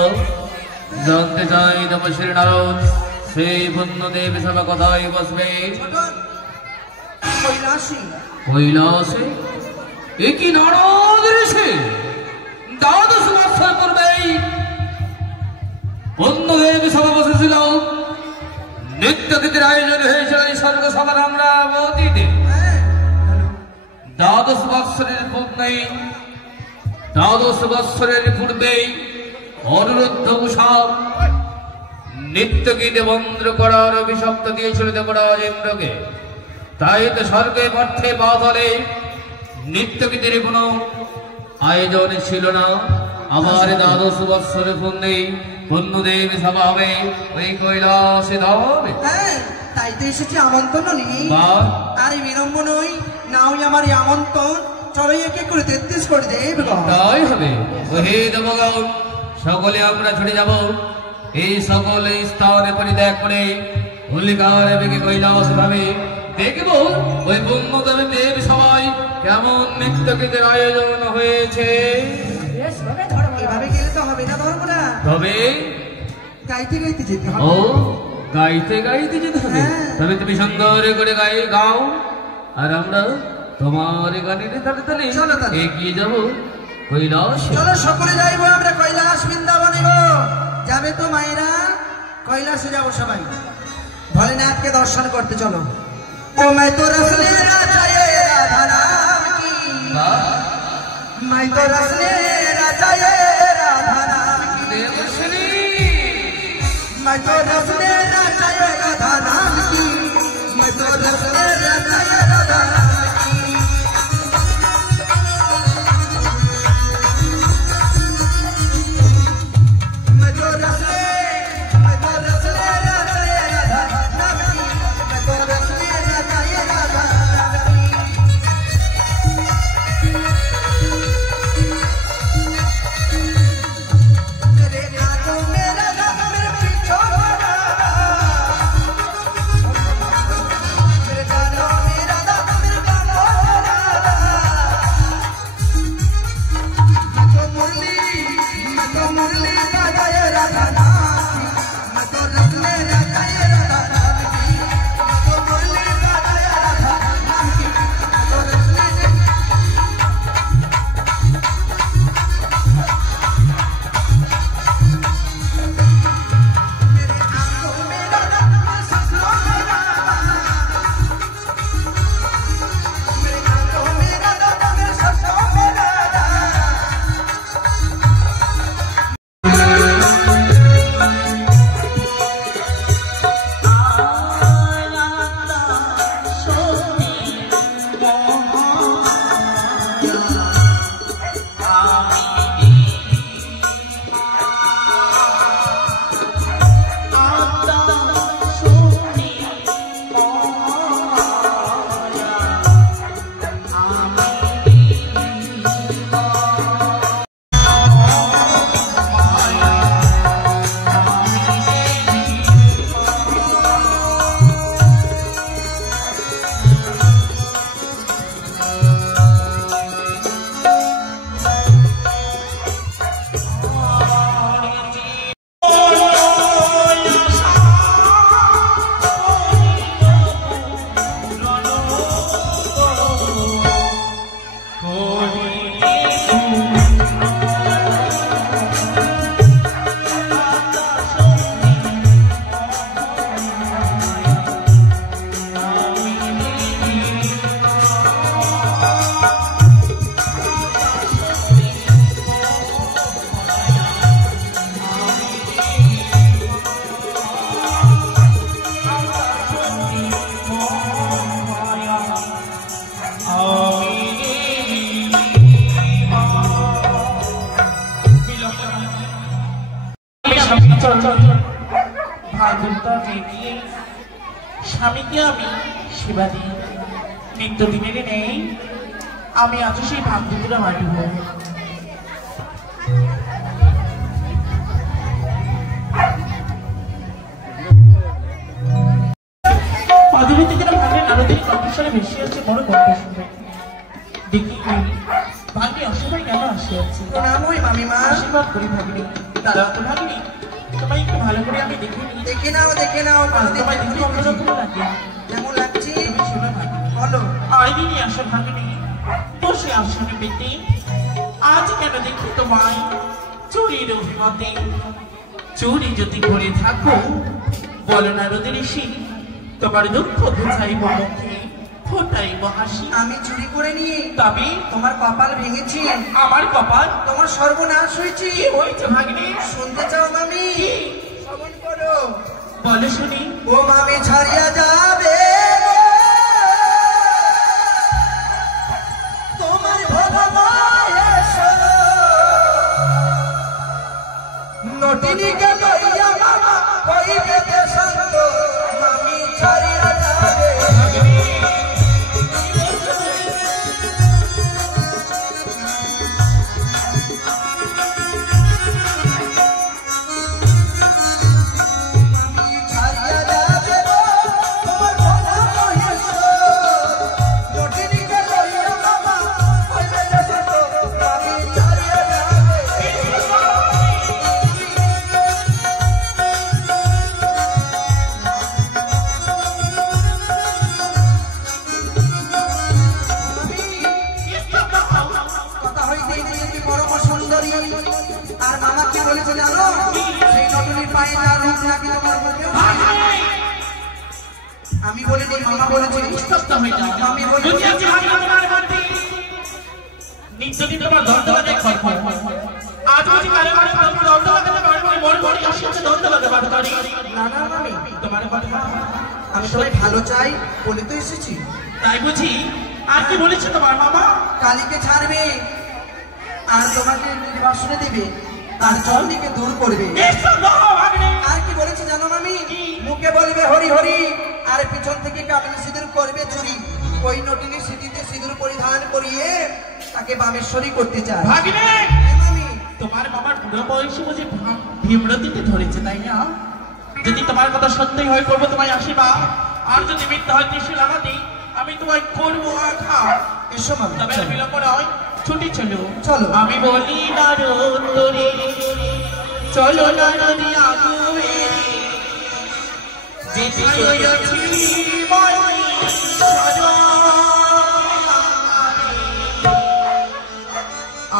জানতে চাই দেব শ্রীনারায়ণ সেই পূর্ণদেব সভা কোথায় বসবে? কৈলাসে। এ কি নরদৃষ্টে দ্বাদশ বৎসর পূর্বেই পূর্ণদেব সভা বসেছিল। নিত্যগীতের আয়োজন হয়েছিল এই স্বর্গ সভার আমরা অতীতে দ্বাদশ বৎসরের পূর্বেই অনুরুদ্ধ উষা নিত্যগীতে বন্ধ করার অভিশপ্ত দিয়েছিল দেবরাজ ইন্দ্রকে। তাই তো স্বর্গে পার্থে পাতলে নিত্যগীতের কোনো আয়োজন ছিল না। আবার দ্বাদশ বৎসরে পুণ্যদেব সভা হবে ওই কৈলাসে ধামে। হ্যাঁ, তাই তো এসেছি আমন্ত্রণ নিয়ে। বাহ, আরে বিলম্ব নই, না ওই আমার এই আমন্ত্রণ, চলো একে করে 33 করে দেবগণ। তাই হবে। ওহে দেবগণ, সকলে আমরা ছুটে যাব এই সকল স্থানে পরিত্যাগ করে হোলিকার বেগে কৈলাস ধামে। দেখব ওই পুণ্যদেব দেব সবাই কেমন নৃত্য গীতের আয়োজন হয়েছে। এভাবে গেলে তো হবে না ধর্মরা, তবে গাইতে গাইতে যেতে হবে। ও গাইতে গাইতে যেতে হবে। হ্যাঁ। তবে তুমি সুন্দর করে গাও, আর আমরা তোমার গানের তালে তালে চলো তাহলে। এগিয়ে যাব কৈলাস। চলো সকলে যাইবো আমরা কৈলাস বৃন্দাবনে গো। যাবে তো মায়েরা? কৈলাসে যাবো সবাই ভোলেনাথকে দর্শন করতে। চলো। ও मैं तो रसले राजा ये राधा नाम की, मैं तो रसले राजा ये राधा नाम की, मैं तो रसले राजा ये राधा नाम की, मैं तो रसले राजा ये राधा नाम की। मैं तो रसले राजा ये राधा नाम की, मैं तो रसले राजा ये राधा नाम की। मेरे हाथों में राधा, मेरे पीछों राधा, मेरे कानों में राधा, मेरे कानों राधा। मैं तो मुरली राजा ये राधा नाम की, मैं तो रसले राजा ये राधा नाम की, मैं तो मुरली राजा ये राधा नाम की, मैं तो रसले मेरे आंखों में राधा, मेरे सपनों में राधा, मेरे आंखों में राधा, मेरे सपनों में राधा। স্বামীকে আমি সেবা দিই নিত্যদিনের নেই। আমি আজ সেই ভাগ্যগুলো মাটিব। অদূরতে যেন ভাগ্যের নারদের কণ্ঠস্বরে ভেসে আছে বড় গল্প শুনবে। দেখি ভাগ্যে অসহায় কেন আসিয়াছে। প্রণামই মামিমা। আশীর্বাদ করি ভাগিনী। দাদা তো ভাগিনী, তোমায় একটু ভালো করে আমি দেখে নিই। দেখে নাও দেখে নাও, আজ তোমায় দেখতে অন্যরকম লাগে। কেমন লাগছে তুমি শোনো ভাগিনী, বলো। আইনি আসো ভাগিনী, বসে আসনে পেতে। আজ কেন দেখি তোমায় চুরির হাতে। চুরি যদি করে থাকো বলো না রোদের এসে, তোমার দুঃখ ঘুচাইব মুখে ফোটাইব হাসি। আমি চুরি করে নিয়ে তবে তোমার কপাল ভেঙেছি, আমার কপাল তোমার সর্বনাশ হয়েছি। কি হয়েছে ভাগিনী? শুনতে চাও মামি? শ্রবণ করো। বলো শুনি। ও মামি ছাড়িয়া যাবে তোমার ভোগ মায়ে শোনো। করেছে জানো? সেই নটুরির পায়ে যা রূপ নাকি তোমার মুখে আমি বলিনি, মামা বলেছে। আমি বলেছি নিত্যদিন তোমার ধন্যবাদে করব। আজ বুঝি কারো কারো ধন্যবাদে মন মনে আসছে ধন্যবাদে বাদ করি। না না মামি, তোমার কথা আমি সবাই ভালো চাই বলে তো এসেছি। তাই বুঝি? আর কি বলেছে তোমার মামা? কালীকে ছাড়বে আর তোমাকে নির্বাসনে দেবে, তার চণ্ডীকে দূর করবে। আর কি বলেছে জানো মামি? মুখে বলবে হরি হরি আর পিছন থেকে কামিনী সিঁদুর করবে চুরি। ওই নটিনী সিঁথিতে সিঁদুর পরিধান করিয়ে তাকে বামেশ্বরী করতে চায়। ভাগিনে মামি, তোমার মামার বুড়ো বয়সে বুঝি ভীমরতিতে ধরেছে, তাই না? যদি তোমার কথা সত্যি হয় করবো তোমায় আশীর্বাদ, আর যদি মিথ্যা হয় ত্রিশূল আঘাতে আমি তোমায় করবো আঘাত। এসো মামি, তবে আর বিলম্ব নয়, ছুটি চলো। চলো। আমি বলি না রোদরে চলো না নদী আগুয়ে যেথায় আছি মই সজা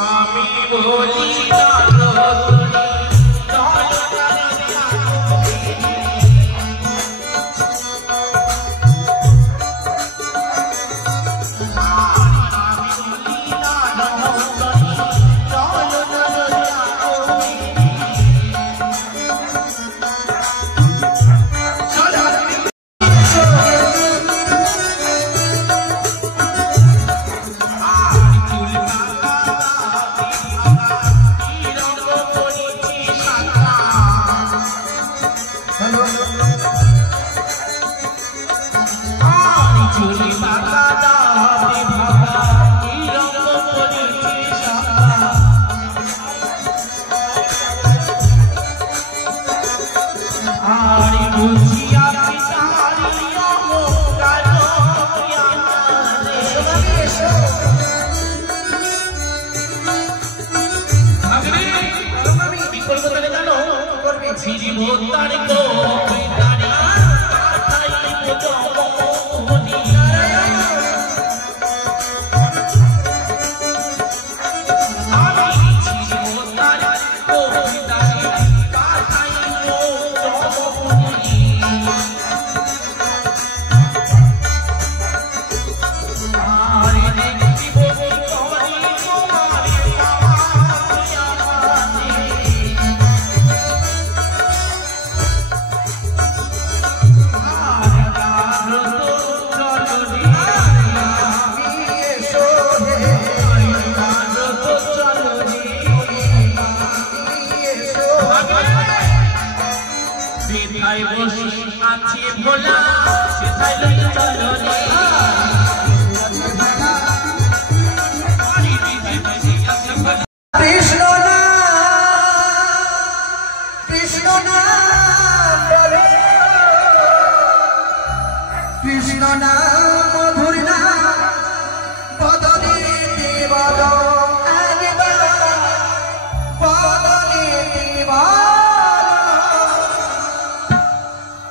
আমি বলি না রোদরে চলো না নদী আগুয়ে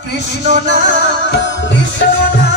কৃষ্ণ না কৃষ্ণ না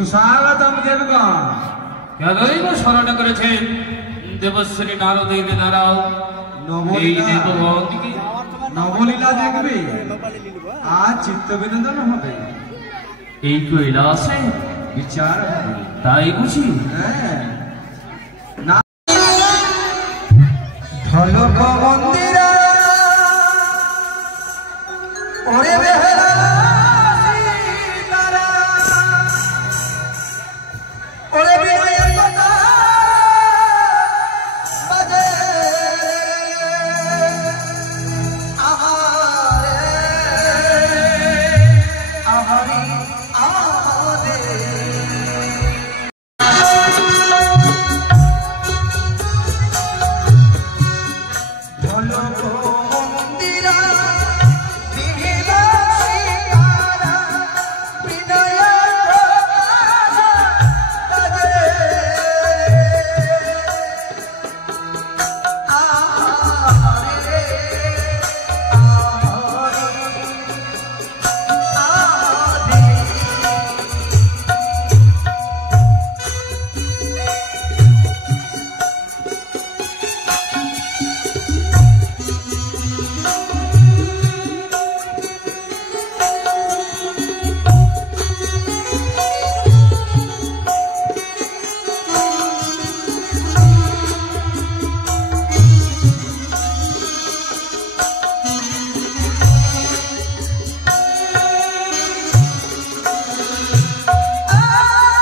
সুস্বাগতম দেবগণ। কেনই বা স্মরণ করেছেন দেবশ্রী নারদের দ্বারাও এই দেবগণকে? নবলীলা দেখবে, আজ চিত্ত বিনোদন হবে, এই কৈলাসে বিচার হবে। তাই বুঝি? হ্যাঁ, না ঢলক মন্দিরা ওরে বেহারা সীতারা ওরে বিনয়ের কথা বাজে আহারে আহারি আহারে ঢলক মন্দিরা বিহিলা সীতারা বিনয়ের কথা বাজে আহারে আহারি আহারে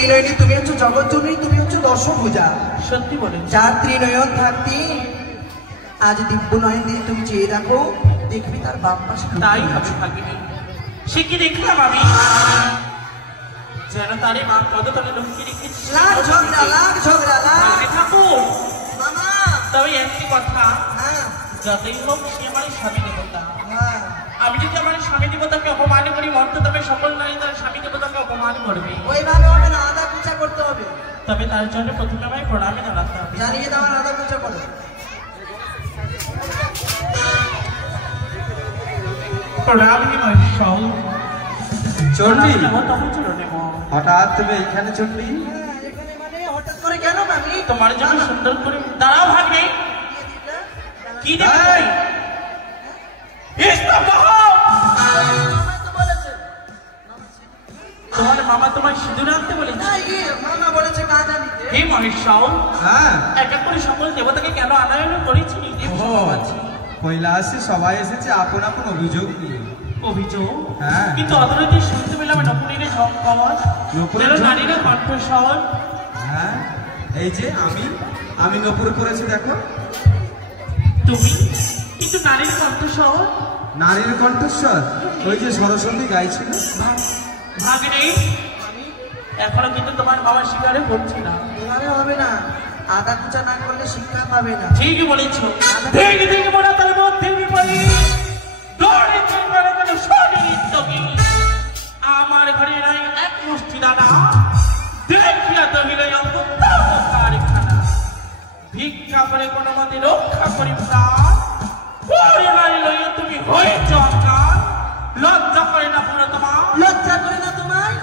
ত্রিনয়নী, তুমি হচ্ছে জগৎজননী, তুমি হচ্ছে দশভুজা। সত্যি বলে যার ত্রিনয়ন থাকতে আজ দিব্য নয়ন দিয়ে তুমি চেয়ে দেখো, দেখবি তার বাম পাশে তাই হবে ভাগিনী। সে কি দেখলাম আমি, যেন তারে মা পদতলে লুকিয়ে রেখেছি। লাগ ঝগড়া, লাগ ঝগড়া, লাগ। ঠাকুর মামা, তবে একটি কথা, হ্যাঁ যতই হোক সে আমার স্বামী দেবতা। হ্যাঁ, আমি যদি আমার স্বামী দেবতাকে অপমান করি মর্ত, তবে সকল নারী তার স্বামী দেবতাকে অপমান করবে। ওইভাবে হবে না, আদা কুচা করতে হবে। তবে তার জন্য প্রথমে আমায় প্রণামী জানাতে হবে। জানিয়ে দেওয়ার আদা কুচা করো। প্রণামী মহেশ্বর। চণ্ডী, তবে চলো নেব। হঠাৎ তুমি এখানে চণ্ডী? এখানে মানে হঠাৎ করে কেন মামি? তোমার জন্য সুন্দর করে দাঁড়াও ভাগ্নে। কি দেবে? তোমার মামা তোমায় সিঁদুর আনতে বলেছে। মামা বলেছে কাজ আনিতে। হে মহেশ্বর, হ্যাঁ, এক এক করে সকল দেবতাকে কেন আনায়ন করেছি? কৈলাসে সবাই এসেছে আপন আপন অভিযোগ নিয়ে। অভিযোগ? হ্যাঁ। কিন্তু অতরাতে শুনতে পেলাম নপুরীর ঝঙ্কর, নপুরের নারীর কণ্ঠস্বর। হ্যাঁ, এই যে আমি নপুর করেছি দেখো। তুমি কিন্তু নারীর কণ্ঠস্বর। নারীর কণ্ঠস্বর ওই যে সরস্বতী গাইছিল। ভাগ্নে, এখনো কিন্তু তোমার বাবা স্বীকারে করছে না। এভাবে হবে না, আদা কুচা না করলে শিক্ষা পাবে না। ঠিকই বলেছো। দেখি দেখি বলা তার মধ্যে বিপরী দৌড়ে চলবে কেন শরীর তোকে। আমার ঘরে নাই এক মুষ্টি দানা, দেখিয়া তহিলে কারখানা। ভিক্ষা করে কোনো মতে রক্ষা করি প্রাণ, পরে নাই লইয়া তুমি হয়েছ অজ্ঞান। লজ্জা করে না পুরো তোমার? লজ্জা করে না তোমায়?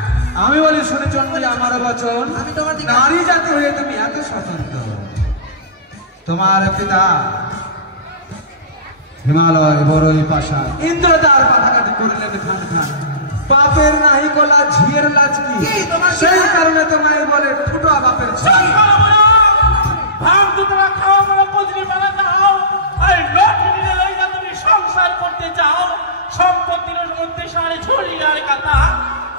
আমি বলি শুনে চন্ডী আমার বচন, আমি তোমার দিকে নারী জাতি হয়ে তুমি এত স্বতন্ত্র। তোমার পিতা হিমালয় বড়ই পাশা, ইন্দ্র তার পাথাকাটি করলেন খান খান। বাপের নাহি কোলা ঝিয়ের লাজ কি, সেই কারণে তোমায় বলে ফুটো বাপের ঝি। ভাব তোমরা খাও, বড় কজরি মেলা দাও, আর লটি দিলে লইয়া তুমি সংসার করতে চাও। সম্পত্তির মধ্যে সারে ঝুলি আর কাতা,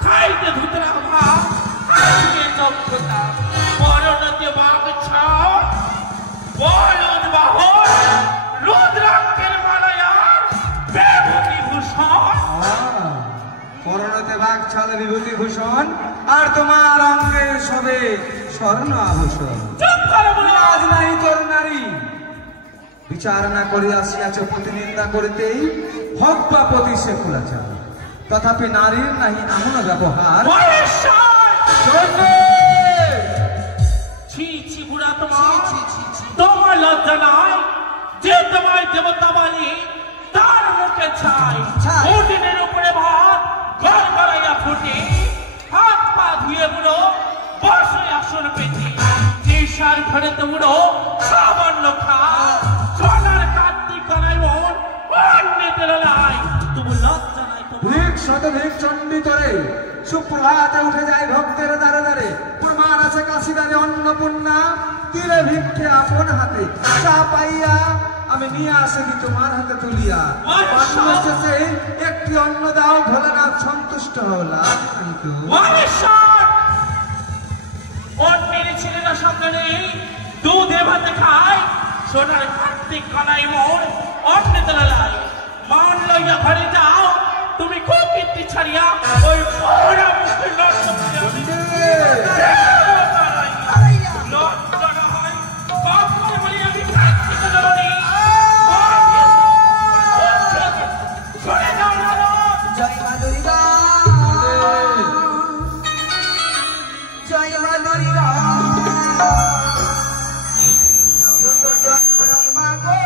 খাইতে ধুতরা ভাব, খাইতে যোগ্যতা। পরনতে বাঘ ছাও, বলদ বাহন, রুদ্রাক্ষের মালায়ার বিভূতি ভূষণ। পরনতে বাঘ ছাল বিভূতি ভূষণ, আর তোমার অঙ্গে সবে স্বর্ণ আভূষণ। চুপ করে বলো। আজ নাই তোর নারী, বিচার না করিয়া আসিয়াছ প্রতি নিন্দা করিতেই হক বা প্রতি সে কুলাচার। তথাপি নারীর নাহি এমন ব্যবহার। ছি ছি বুড়া তোমার, তোমার লজ্জা নাই যে তোমার দেবতা বালি তার মুখে ছাই। উঠিনের উপরে ভাত ঘর করাইয়া ফুটে, হাত পা ধুয়ে বুড়ো বসে আসন পেতে। নেশার ঘরে তো বুড়ো সামান্য খা, সোনার কার্তিক করাই মন অন্যতে লাই। তুমি লজ্জা নাই তোমার? ভিক শতভিক চণ্ডী তোরে, সুপ্রভাতে উঠে যায় ভক্তের দ্বারে দ্বারে। প্রমাণ আছে কাশিদারে অন্নপূর্ণা, তীরে ভিক্ষে আপন হাতে। চা পাইয়া আমি নিয়ে আসেনি তোমার হাতে তুলিয়া। শেষে একটি অন্ন দাও, ভোলেনাথ সন্তুষ্ট হলা। অন্যের ছেলেরা সঙ্গে নেই, দুধে ভাতে খায়, সোনার কার্তিক কনাই মোর অন্যে তোলাই। মান লইয়া ঘরে যাও, তুমি কুকীর্তি ছাড়িয়া ওই পোড়া মুখে লজ্জা না হয় বাপ করে বলি আমি কার্তিক জননী। সরে যাও না। জয় মা দুর্গা, জয় মা দুর্গা, জয় মা গো।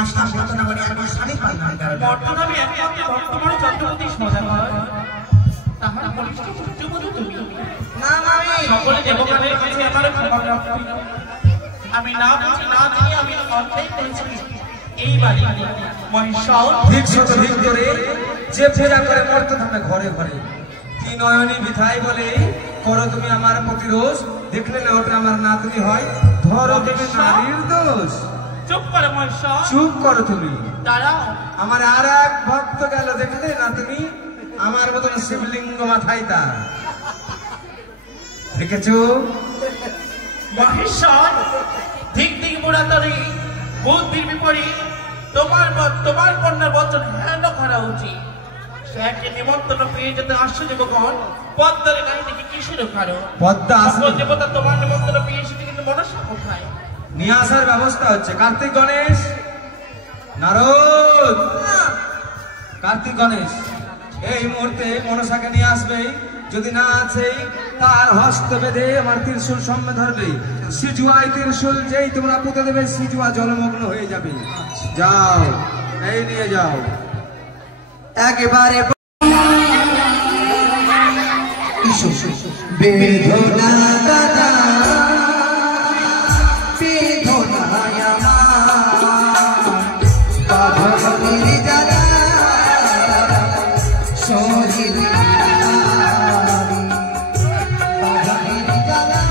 আসলাম ঘটনা বলে একবার স্বামী পাল্লাম বর্তমানে একমাত্র বর্তমানে চন্দ্রপতি সদাগর তাহার কনিষ্ঠ পুত্রবধূ তুমি। না মামি সকলে দেবগণের কাছে আমার ক্ষমা প্রার্থী। আমি না বুঝি না জানি আমি অন্যায় করেছি। এই বাড়ি মহেশ্বর ঠিক শতধিক করে যে ফেরা করে মর্তধামে ঘরে ঘরে কি নয়নী বিধায় বলে করো তুমি আমার প্রতিরোধ, দেখলে না ওটা আমার নাতনি হয়, ধরো তুমি নারীর দোষ। চুপ করো মহেশ্বর, চুপ করো তুমি। দাঁড়াও। আমার আর এক ভক্ত গেল দেখলে নাতনি, আমার মতন শিবলিঙ্গ মাথায় তার, দেখেছো? মহেশ্বর ঠিক ঠিক বুড়াতরি বুদ্ধির বিপরীত তোমার কন্যার বচন হেন করা উচিত। সে একটি নিমন্ত্রণ পেয়ে যেতে আসছে দেবগণ পদ্মার গায়ে দেখে কিসের কারো পদ্মা সকল দেবতা তোমার নিমন্ত্রণ পেয়ে এসেছে, কিন্তু মনসা কোথায়? নিয়ে আসার ব্যবস্থা হচ্ছে। কার্তিক গণেশ, নারদ, কার্তিক গণেশ এই মুহূর্তে মনসাকে নিয়ে আসবে। যদি না আছে তার হস্ত বেঁধে আমার ত্রিশূল সামনে ধরবে। সিজুয়াই ত্রিশূল যেই তোমরা পুঁতে দেবে সিজুয়া জলমগ্ন হয়ে যাবে। যাও, এই নিয়ে যাও। একেবারে বেদনা দাদা বেদনা বাঁধনের জ্বালা শরীর বাঁধনের জ্বালা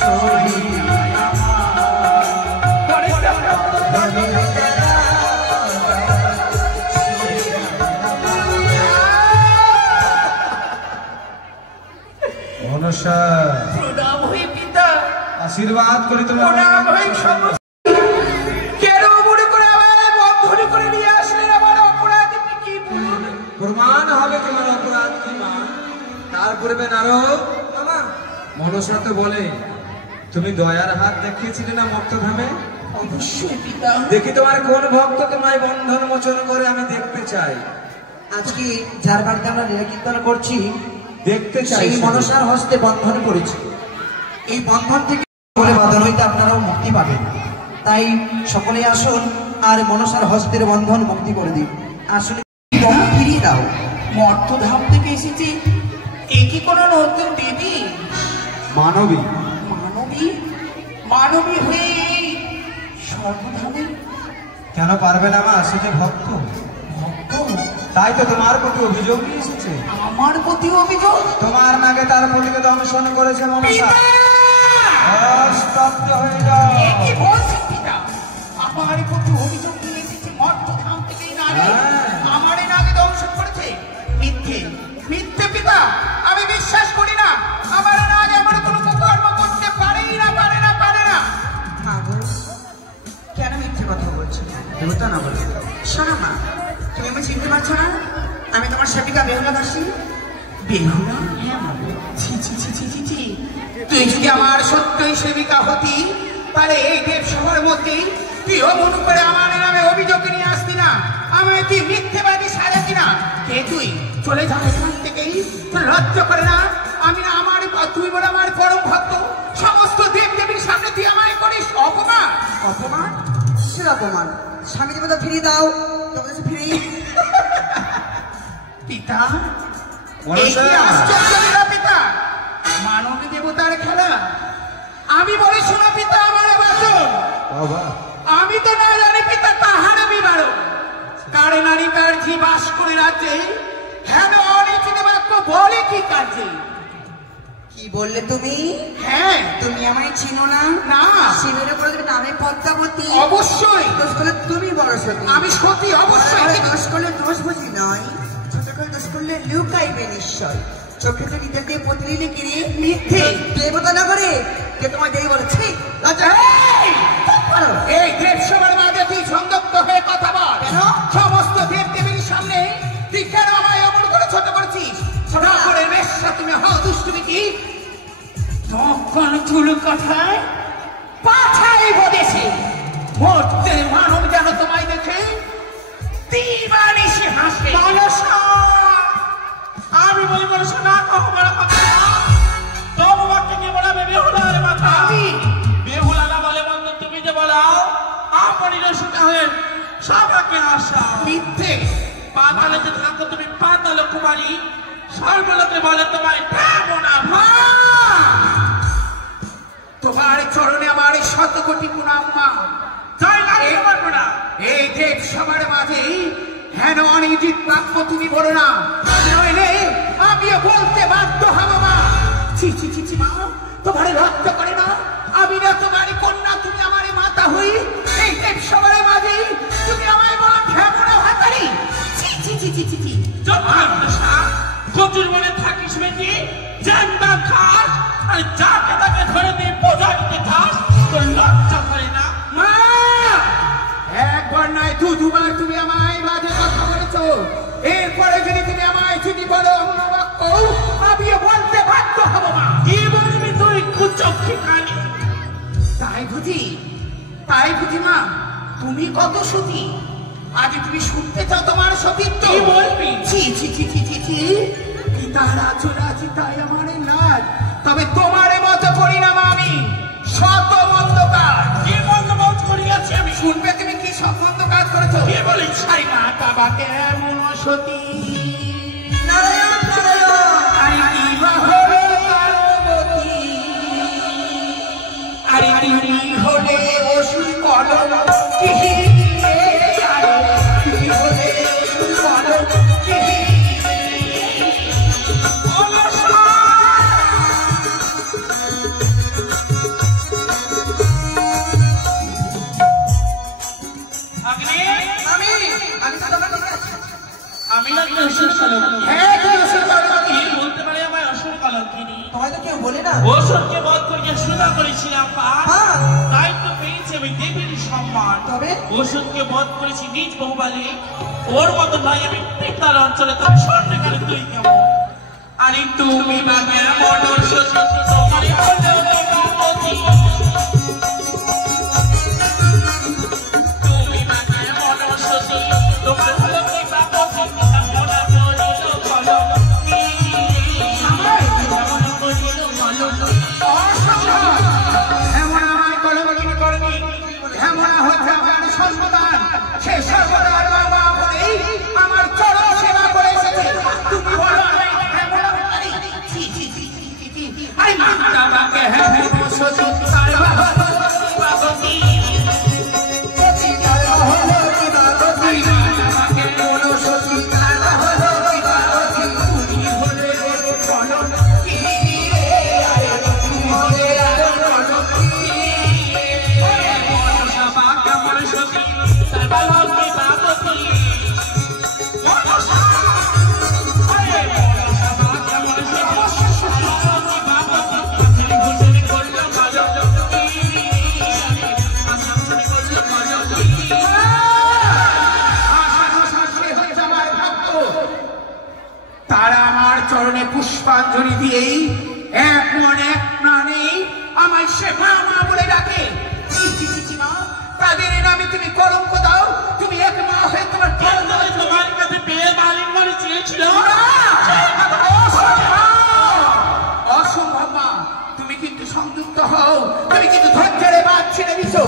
শরীর আশীর্বাদ করি তোমার। কেন মনে করে আমার বন্ধন করে নিয়ে আসলেন? আমার অপরাধ কি? প্রমাণ হবে তোমার অপরাধ কি মা। তার পূর্বে নারদ, মনসা তো বলে তুমি দয়ার হাত দেখিয়েছিলে না মর্তধামে? অবশ্যই পিতা। দেখি তোমার কোন ভক্ত তোমায় বন্ধন মোচন করে, আমি দেখতে চাই। আজকে যার বাড়িতে আমরা লীলা কীর্তন করছি দেখতে চাই সেই মনসার হস্তে বন্ধন করেছি। এই বন্ধন থেকে বলে বাঁধন হইতে আপনারাও মুক্তি পাবেন। তাই সকলে আসুন আর মনসার হস্তের বন্ধন মুক্তি করে দিন। আসলে ফিরিয়ে দাও। মর্তধাম থেকে এসেছি, এ কি কোনো নতুন দেবী? মানবী। মানবী? মানবী হয়ে সর্বধামে কেন পারবে না মা? সে যে ভক্ত। ভক্ত? তাই তো তোমার প্রতি অভিযোগ নিয়ে এসেছে। আমার প্রতি অভিযোগ? তোমার নাকে তার প্রতিকে দংশন করেছে মনসা। স্তব্ধ হয়ে যাও। এ কি বলছেন পিতা? আমার প্রতি অভিযোগ নিয়ে এসেছে মর্তধাম থেকে নারী আমার নাকে দংশন করেছে? মিথ্যে, মিথ্যে পিতা, আমি বিশ্বাস করি না। আমার নাগে আমার কোনো কর্ম করতে পারেই না, পারে না, পারে না। কেন মিথ্যে কথা বলছো? দেবতা না বলে। শোনো মা, তুমি আমি চিনতে পারছো না? আমি তোমার সেবিকা বেহুলা দাসী। বেহুলা? ছি ছি ছি ছি ছি ছি। তুই যদি আমার সত্যই সেবিকা হতি, তাহলে এই দেব শহরের মধ্যে তুই অমন করে আমার নামে অভিযোগ নিয়ে আসতি না। আমি তুই মিথ্যেবাদী সাজাতি না। কে তুই? চলে যা এখান থেকেই। তুই লজ্জা করে না? আমি না আমার তুই বলে আমার পরম ভক্ত সমস্ত দেব দেবীর সামনে অপমান অপমান সে অপমান স্বামী দেবতা ফিরিয়ে দাও তোমাদের ফিরিয়ে পিতা এই কি আশ্চর্য লীলা পিতা মানবী দেবতার খেলা আমি বলি শোনো পিতা আমার বাচন আমি তো না জানি পিতা কাহার বিবারণ কার নারী কার ঝি বাস করে রাজ্যে হেন অনিচিত বাক্য বলে কি কাজে কি বললে তুমি হ্যাঁ তুমি আমায় চিনো না না শিবের উপরে তুমি নামে পদ্মাবতী অবশ্যই দোষ করলে তুমি বড় সতী আমি সতী অবশ্যই দোষ করলে দোষ বুঝি নয় ছোট করে দোষ করলে লুকাইবে নিশ্চয় চোখে তো নিজের দিয়ে প্রতিদিনই কিনে মিথ্যে দেবতা না করে কে তোমায় দেই বলেছি লজ্জা এই দেব সবার মাঝে তুই সংযুক্ত হয়ে কথা বল সমস্ত দেব দেবীর সামনে তুই কেন আমায় এমন করে ছোট করছিস ছোট করে বেশ্যা তুমি হও দুষ্টুমি কি তখন চুল কথায় পাছাই বলেছে মরতে মানব যেন তোমায় দেখে দিবানিসে হাসে আমি বলি মানুষ না কখনো বড় কথা তবু বাক্যে কি বলাবে বেহুলার মাথা আমি বেহুলা না বলে বন্ধু তুমি যে বলাও আপনি রসিকা হয়ে সবাকে আসা মিথ্যে পাতালে যে থাকো তুমি পাতাল কুমারী সর্বলোকে বলে তোমায় পাবো না মা তোমার চরণে আমার শত কোটি প্রণাম মা জয় লাগে তোমার প্রণাম এই দেব সবার মাঝে হেন অনিজিত প্রাপ্য তুমি বলো না নইলে আমিও বলতে বাধ্য হব মা ছি ছি ছি ছি মা তোমার রক্ত করে না আমি না তোমার কন্যা তুমি আমার মাতা হই এই দেব সবার মাঝে তুমি আমায় বলো কেমন হাতারি ছি ছি ছি ছি ছি ছি কচুর মনে থাকিস বেটি জানবা খাস আর যাকে তাকে ধরে দিয়ে বোঝা দিতে চাস তোর লজ্জা করে না মা একবার নয় দুবার তুমি আমায় বাজে কথা বলেছো এরপরে যদি তুমি আমায় যদি বলো অন্য বাক্য আমিও বলতে বাধ্য হব মা কি বলবি তুই কুচক্ষি কানি তাই বুঝি মা তুমি কত সতী আজ তুমি শুনতে চাও তোমার সতীত্ব কি বলবি ছি ছি ছি ছি ছি ছি পিতারা চলে আছি তাই আমার লাজ তবে তোমার মতো করি না মা আমি শত মন্দ কাজ কি বন্দোবস্ত করিয়াছি আমি শুনবে তুমি কি সব মন্দ কাজ করেছো কি বলিস আরে মা বাবাকে এমন সতী নারায়ণ নারায়ণ আরে কি বা হলো পার্বতী আরে তুমি হলে অসুর কলম কি আরে তুমি হলে অসুর কলম কি আমি না অসুর কলঙ্কিনী হ্যাঁ তুমি অসুর কলঙ্কিনী কি বলতে পারে আমায় অসুর কলঙ্কিনী তোমায় তো কেউ বলে না অসুরকে বধ করিয়া সুদা করেছিলাম পা হ্যাঁ। তাই তো পেয়েছি আমি দেবীর সম্মান তবে? অসুরকে বধ করেছি নিজ বহুবালে ওর মতো নয় আমি পিতার অঞ্চলে তার স্বর্ণকারে তুই কেমন আরে তুমি বাগে মন সতী তোমারে হলো পার্বতী তুমি বাগে মন সতী তোমার হলো পার্বতী মনা করিল কলঙ্কি মনা করিল কলঙ্কি এমন আমায় কলঙ্কিনী করনি এমন হচ্ছে আমার সর্বদান সে সর্বদান বাবা বলেই আমার চরণ সেবা করে এসেছে তুমি বলো আমি এমন হতারি ছি ছি ছি ছি ছি ছি আরে মা বাবাকে হ্যাঁ সতী পার্বতী সতী পার্বতী পার্বতী বাবাকে বলো সতী পার্বতী পার্বতী তুমি হলে কলঙ্কি আরে তুমি হলে কলঙ্কি আমার সতী তার বালকে পার্বতী তারা আমার চরণে পুষ্পাঞ্জলি দিয়েই এক মনে এক প্রাণে আমায় সে মা মা বলে ডাকে ছি ছি ছি ছি মা তাদের নামে তুমি কলঙ্ক দাও তুমি এক মা হয়ে তোমার তোমার কাছে পেয়ে বালিঙ্গনে চেয়েছিল অসম্ভব মা তুমি কিন্তু সংযুক্ত হও তুমি কিন্তু ধৈর্যের বাদ ছেড়ে দিছো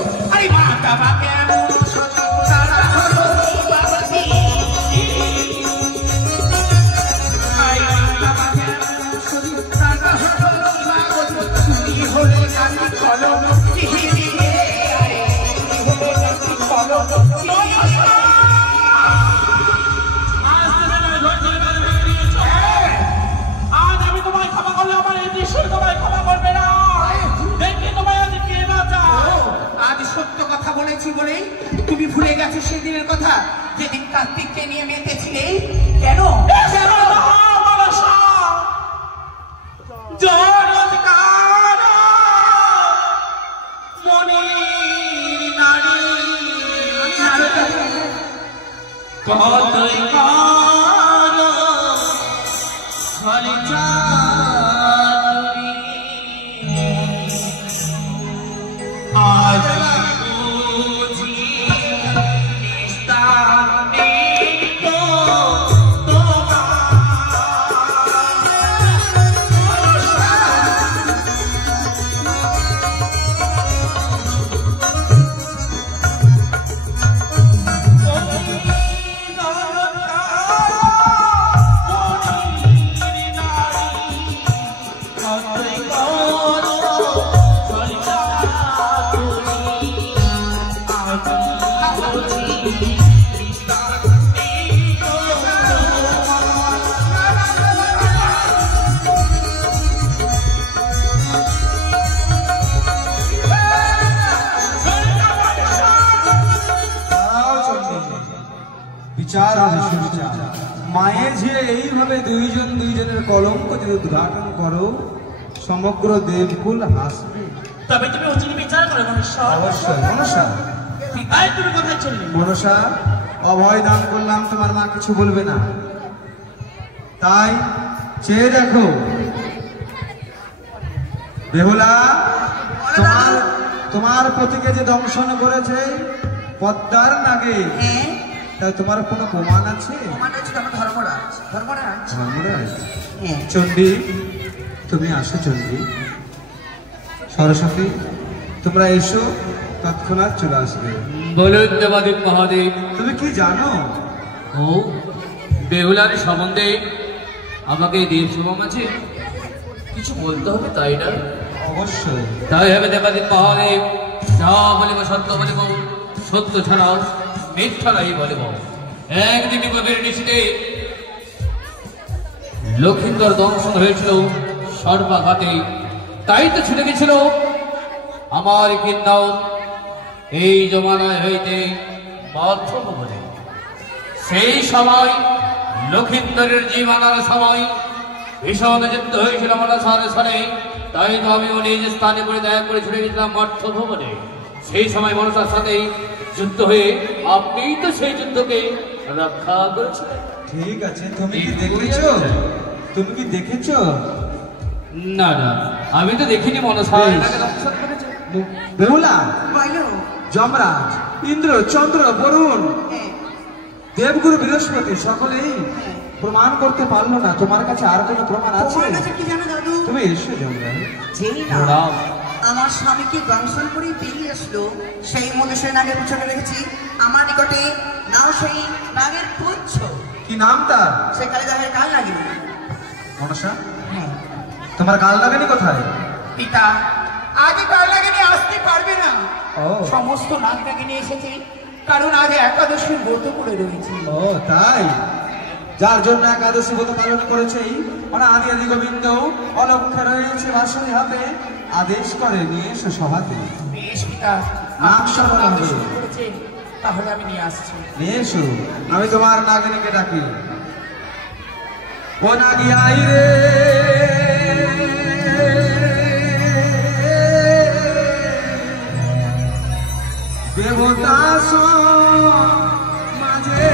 তুমি ভুলে গেছো সেদিনের কথা, যেদিন কার্তিককে নিয়ে মেতেছিলে। কেন মায়ের ঝিয়ে এইভাবে দুইজনের কলঙ্ক যদি উদ্ঘাটন করো, সমগ্র দেবকুল হাসবে। তবে তুমি উচিত বিচার করো মনসা। অবশ্যই মনসা। তুমি কোথায় চললে? মনসা, অভয় দান করলাম, তোমার মা কিছু বলবে না, তাই চেয়ে দেখো। বেহুলা, তোমার পতিকে যে দংশন করেছে পদ্মার নাগে, তাই তোমার কোনো প্রমাণ আছে? ধর্মরাজ। চণ্ডী, তুমি আসো। চণ্ডী, সরস্বতী, তোমরা এসো, তৎক্ষণাৎ চলে আসবে। বলুন দেবাদেব মহাদেব, তুমি কি জানো? ও বেহুলার সম্বন্ধে আমাকে দেব শুভম আছে কিছু বলতে হবে, তাই না? অবশ্যই তাই হবে দেবাদেব মহাদেব। যা বলিব সত্য বলিব, সত্য ছাড়াও মিথ্যা নাই বলিব। একদিন গভীর নিশীতে লক্ষিন্দর দংশন হয়েছিল সর্বাঘাতে, তাই তো ছুটে গেছিল আমার কিন্নাও এই জমানায় হইতে বাধ্য বলে। সেই সময় লক্ষিন্দরের জীবনার সময় ভীষণ যুদ্ধ হয়েছিল মনসার সারে, তাই তো আমি নিজ স্থানে পরিত্যাগ করে ছুটে গেছিলাম মর্থ ভবনে। সেই সময় মনসার সাথে যুদ্ধ হয়ে আপনি তো সেই যুদ্ধকে রক্ষা করেছিলেন। ঠিক আছে, তুমি কি দেখেছো? তুমি কি দেখেছো? না না, আমি তো দেখিনি। মনসার দংশন করেছে বেহুলা, যমরাজ, ইন্দ্র, চন্দ্র, বরুণ, দেবগুরু বৃহস্পতি সকলেই প্রমাণ করতে পারলো না। তোমার কাছে আর কোনো প্রমাণ আছে? কি জানো দাদু? তুমি এসো যমরাজ। যেই না আমার স্বামীকে দংশন করে বেরিয়ে আসলো, সেই মনে সে নাগের পিছনে রেখেছি। আমার নিকটে নাও সেই নাগের পুচ্ছ। কি নাম তার? সে কালিদাসের কাল লাগিনি। মনসা, তোমার কাল লাগানি কোথায়? পিতা, আজ কাল লাগিনি আসতে পারবে না। ও, সমস্ত নাগ নাগিনী এসেছে, কারণ আজ একাদশীর ব্রত করে রয়েছে। ও তাই, যার জন্য একাদশী ব্রত পালন করেছেই মানে আদি আদি গোবিন্দ অলক্ষ্যে রয়েছে বাঁশরি হাতে, আদেশ করে নিয়ে এসো সভাতে। বেশ পিতা, নাম স্মরণ হবে। তাহলে আমি নিয়ে আসছি। নিয়ে এসো। আমি তোমার নাগিনীকে ডাকি। ও নাগি আই রে, দেবতা মাঝে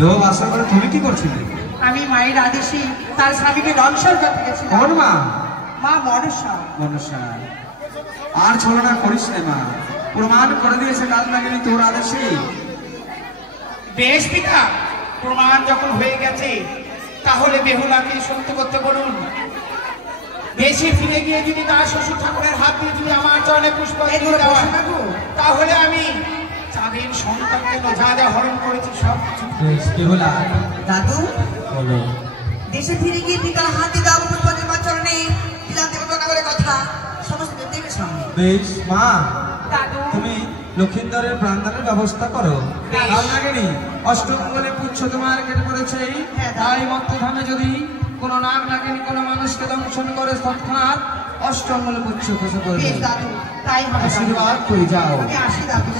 লোভ আশা করে তুমি কি করছিলে? আমি মায়ের আদেশে তার স্বামীকে দংশন করতে গেছিলাম। কোন মা? মা মনসা। মনসা, আর ছলনা করিস না মা, প্রমাণ করে দিয়েছে কাল নাগিনী তোর আদেশে। বেশ পিতা, প্রমাণ যখন হয়ে গেছে তাহলে বেহুলাকে সত্য করতে বলুন। দেশে ফিরে গিয়ে যদি তার শ্বশুর ঠাকুরের হাত দিয়ে যদি আমার চরণে পুষ্প দিয়ে দেওয়া, তাহলে আমি চাঁদের সন্তানকে যা যা হরণ করেছি সব কিছু। বেহুলা দাদু, বলো। দেশে ফিরে গিয়ে পিতার হাতে দাও পুষ্পদের মা চরণে দিলাম দেবতানগরের কথা সমস্ত দেবের সামনে। বেশ মা, দাদু, তুমি লক্ষিন্দরের প্রাণদানের ব্যবস্থা করো। কাল নাগিনী অষ্টমঙ্গলে পুচ্ছ তোমার কেটে পড়েছে, তাই মত্তধামে যদি কোনো নাগ নাগিনী কোনো মানুষকে দংশন করে তৎক্ষণাৎ অষ্টমঙ্গলে পুচ্ছ খসে পড়বে। বেশ দাদু, তাই হবে। আশীর্বাদ করে যাও। আমি আসি দাদু।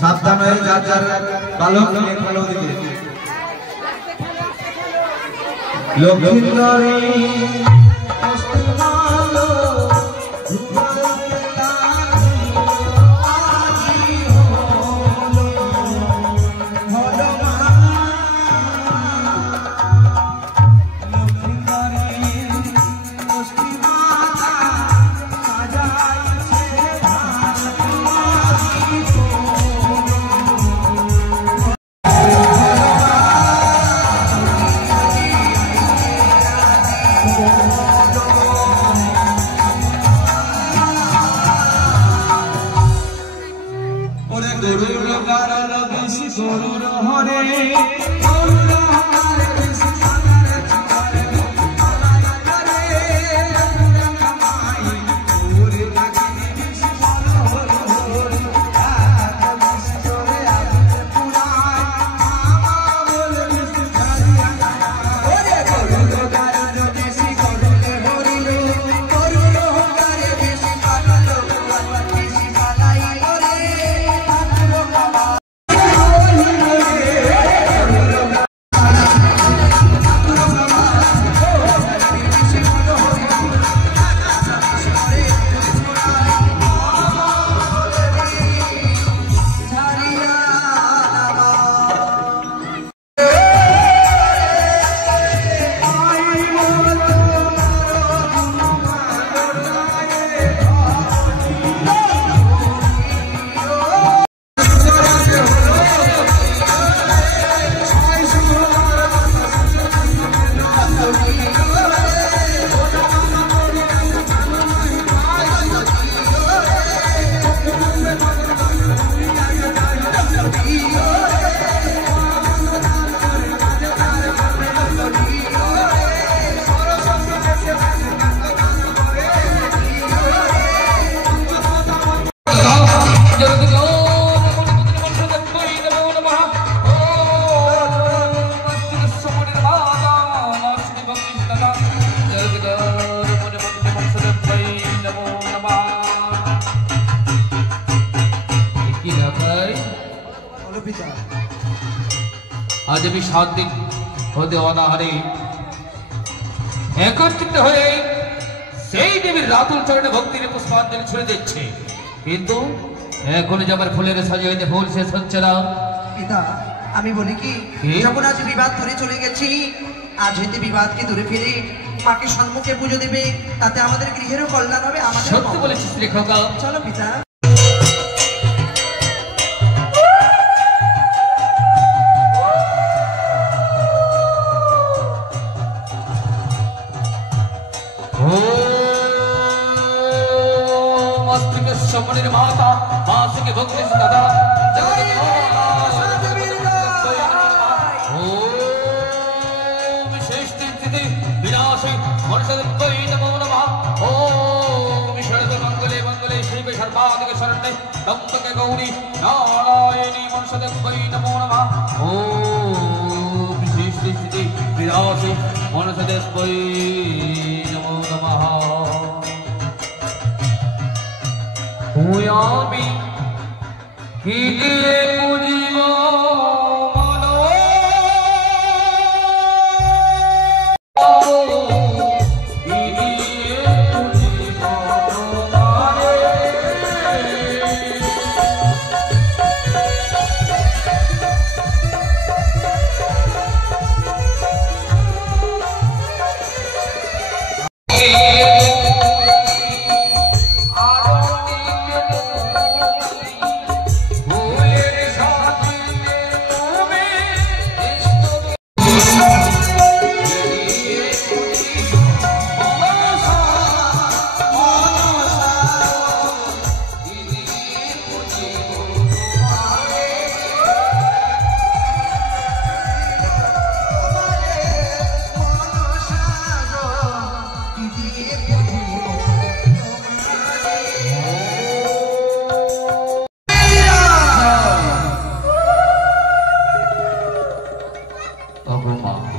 সাবধান হয়ে যার যার বালক নিয়ে খেলো দিকে। লক্ষিন্দরী আজ আমি 7 দিন হতে অনাহারে একত্রিত হয়ে সেই দেবীর রাতুল চরণে ভক্তির পুষ্পাঞ্জলি ছুড়ে দিচ্ছে। কিন্তু এখন যে আমার ফুলের সাজে হইতে ফুল শেষ হচ্ছে না। পিতা আমি বলি কি, যখন আজ বিবাদ ধরে চলে গেছি, আজ হইতে বিবাদকে দূরে ফিরে মাকে সম্মুখে পুজো দেবে, তাতে আমাদের গৃহেরও কল্যাণ হবে। আমাদের সত্যি বলেছিস রে খোকা। চলো পিতা। সম্মানের মাতা মাসিকে ভক্তি দাদা বিশেষ স্থিতি বিনাশে মনসদেবৈ নমো নমঃ। ওম শরদ মঙ্গলে মঙ্গলে শিবে সর্বাধিকে শরণ্যে ত্র্যম্বকে গৌরী নারায়ণী মনসদেবৈ নমো নমঃ। ওম বিশেষ স্থিতি বিনাশে মনসদেবৈ নমো নমঃ। আমি কি দিয়ে বুঝিব মনো কি দিয়ে বুঝিব তোমারে।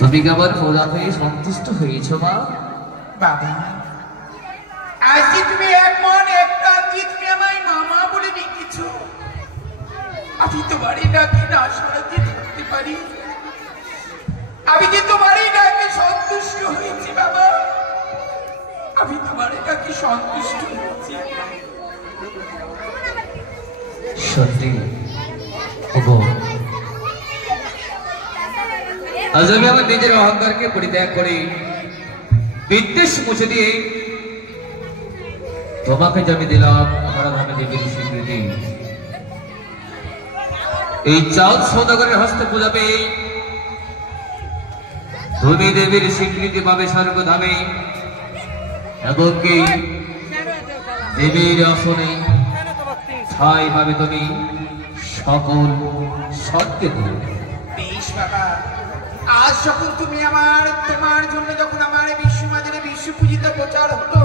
তুমি কি আমার মোরা হয়ে সন্তুষ্ট হয়েছ মা? বাবা আজ যে তুমি এক মন এক প্রাণ যে তুমি আমায় মামা বলে ডেকেছো, আমি তোমারই ডাকে না সরাতে থাকতে পারি। আমি যে তোমারই ডাকে সন্তুষ্ট হয়েছি বাবা, আমি তোমারই ডাকে সন্তুষ্ট হয়েছি। সত্যি ওগো, আজ আমি আমার নিজের অহংকারকে পরিত্যাগ করে বিদ্বেষ মুছে দিয়ে তোমাকে যে আমি দিলাম ধরাধামে দেবীর স্বীকৃতি, এই চাঁদ সৌদাগরের হস্তে পূজাবে তুমি দেবীর স্বীকৃতি পাবে স্বর্গধামে, এবং কি দেবীর আসনে ঠাই পাবে তুমি সকল সত্যে। বেশ বাবা, আজ যখন তুমি আমার তোমার জন্য যখন আমার বিশ্বমাজনে বিশ্ব পূজিত প্রচার হলো,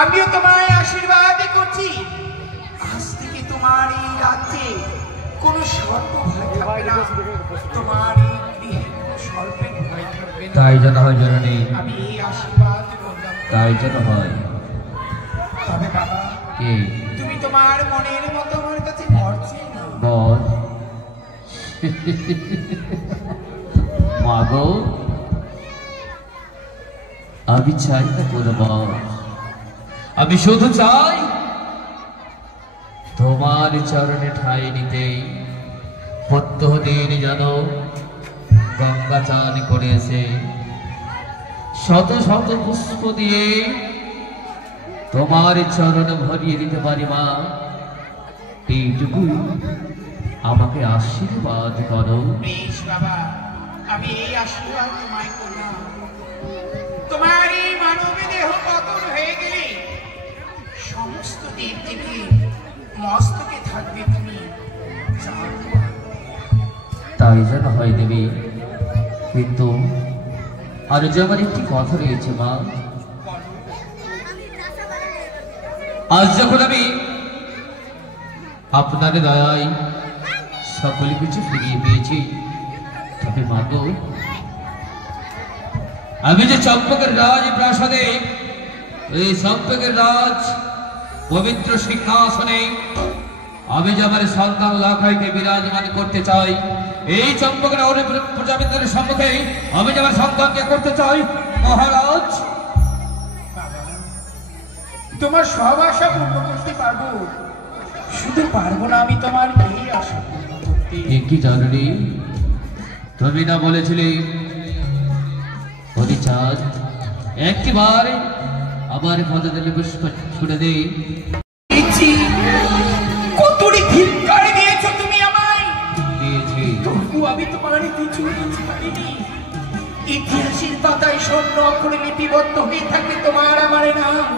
আমিও তোমায় আশীর্বাদ করছি। আজ থেকে তোমার এই রাজ্যে কোনো সর্প ভয় থাকবে না, তোমার এই গৃহে কোনো সর্পের ভয় থাকবে না। তাই যেন হয় জননী, আমি এই আশীর্বাদ করলাম। তাই যেন হয়। তবে বাবা কি তুমি তোমার মনের মতো আমার কাছে বর চেয়ে নাও। বল মাগো, আমি চাই না কোনো বর, আমি শুধু চাই তোমার চরণে ঠাই নিতে। প্রত্যহ দিন যেন গঙ্গা চান করেছে, শত শত পুষ্প দিয়ে তোমার চরণ ভরিয়ে দিতে পারি মা। এইটুকু আমাকে আশীর্বাদ করো। বেশ বাবা, আমি এই আশীর্বাদ তোমায় করলাম। তোমার এই মানব দেহ পতন হয়ে গেলে সমস্ত দেব দেবী মস্তকে থাকবে তুমি। তাই যেন হয় দেবী, কিন্তু আর যে আমার একটি কথা রয়েছে মা। আজ যখন আমি আপনার দয়ায় সকল কিছু ফিরিয়ে পেয়েছি, তবে মাগো, আমি যে চম্পকের রাজ প্রাসাদে, এই চম্পকের রাজ পবিত্র সিংহাসনে আমি যে আমার সন্তান লাখাইকে বিরাজমান করতে চাই, এই চম্পকের প্রজাবিন্দের সম্মুখে আমি যে আমার সন্তানকে করতে চাই মহারাজ। তোমার সব আশা পূর্ণ করতে পারবো, শুধু পারবো না আমি তোমার এই আশা পূর্ণ করতে। কি জানি তুমি না বলেছিলে চাঁদ একবার আবার পদে দিলে ছুটে দে। কতটি ধিক্কার দিয়েছো তুমি আমায়, দিয়েছি তবু আমি তোমার কিছু বুঝতে পারিনি। ইতিহাসের পাতায় স্বর্ণ অক্ষরে লিপিবদ্ধ হয়ে থাকে তোমার আমার নাম,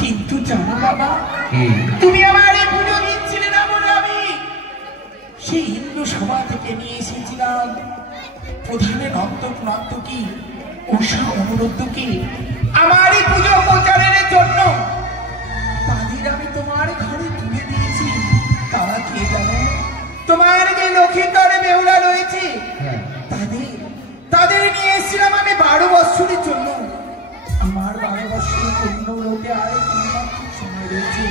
কিন্তু জানো বাবা, তুমি আমার এই পুজো দিচ্ছিলে না বলে আমি সেই হিন্দু সভা থেকে নিয়ে এসেছিলাম প্রধানের নর্তকী উষা অনুরোধকে আমার এই পুজো প্রচারের জন্য। তাদের আমি তোমার ঘরে তুলে দিয়েছি, তারা কে জানো? তোমার যে লক্ষ্মীন্দরে বেহুলা রয়েছে তাদের নিয়ে এসেছিলাম আমি 12 বৎসরের জন্য। আমার 12 বৎসর পূর্ণ হতে আর 3 মাস সময় রয়েছে,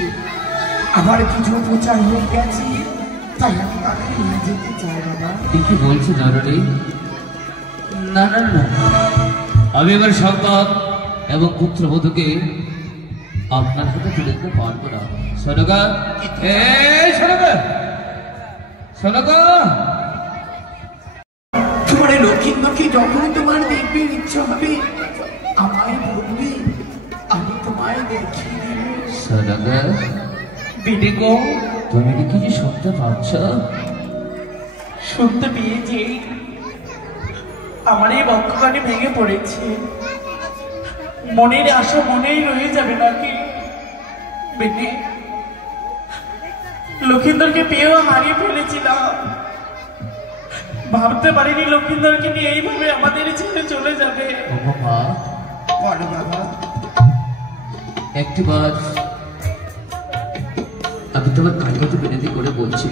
আবার কিছু প্রচার হয়ে গেছে, তাই আমি তাদের নিয়ে যেতে চাই বাবা। কি বলছো জরুরি? না না না, আমি আমার সন্তান এবং পুত্রবধূকে আপনার হাতে তুলে দিতে পারবো না। শোনগা, শোনগা, তোমার লক্ষ্মীন্দরকে যখন তোমার দেখবে ইচ্ছা হবে আমায় বলবে, আমি তোমায় দেখিয়ে দেব। শোনগা বেটে গো, তুমি কি কিছু শুনতে পাচ্ছ? শুনতে পেয়েছি, আমার এই বক্ষখানি ভেঙে পড়েছে, মনের আশা মনেই রয়ে যাবে নাকি? বেটে, লক্ষিন্দরকে পেয়েও হারিয়ে ফেলেছিলাম, ভাবতে পারিনি লক্ষিন্দরকে নিয়ে এইভাবে আমাদের ছেড়ে চলে যাবে। একটিবার আমি তোমার কাজে বিনতি করে বলছি,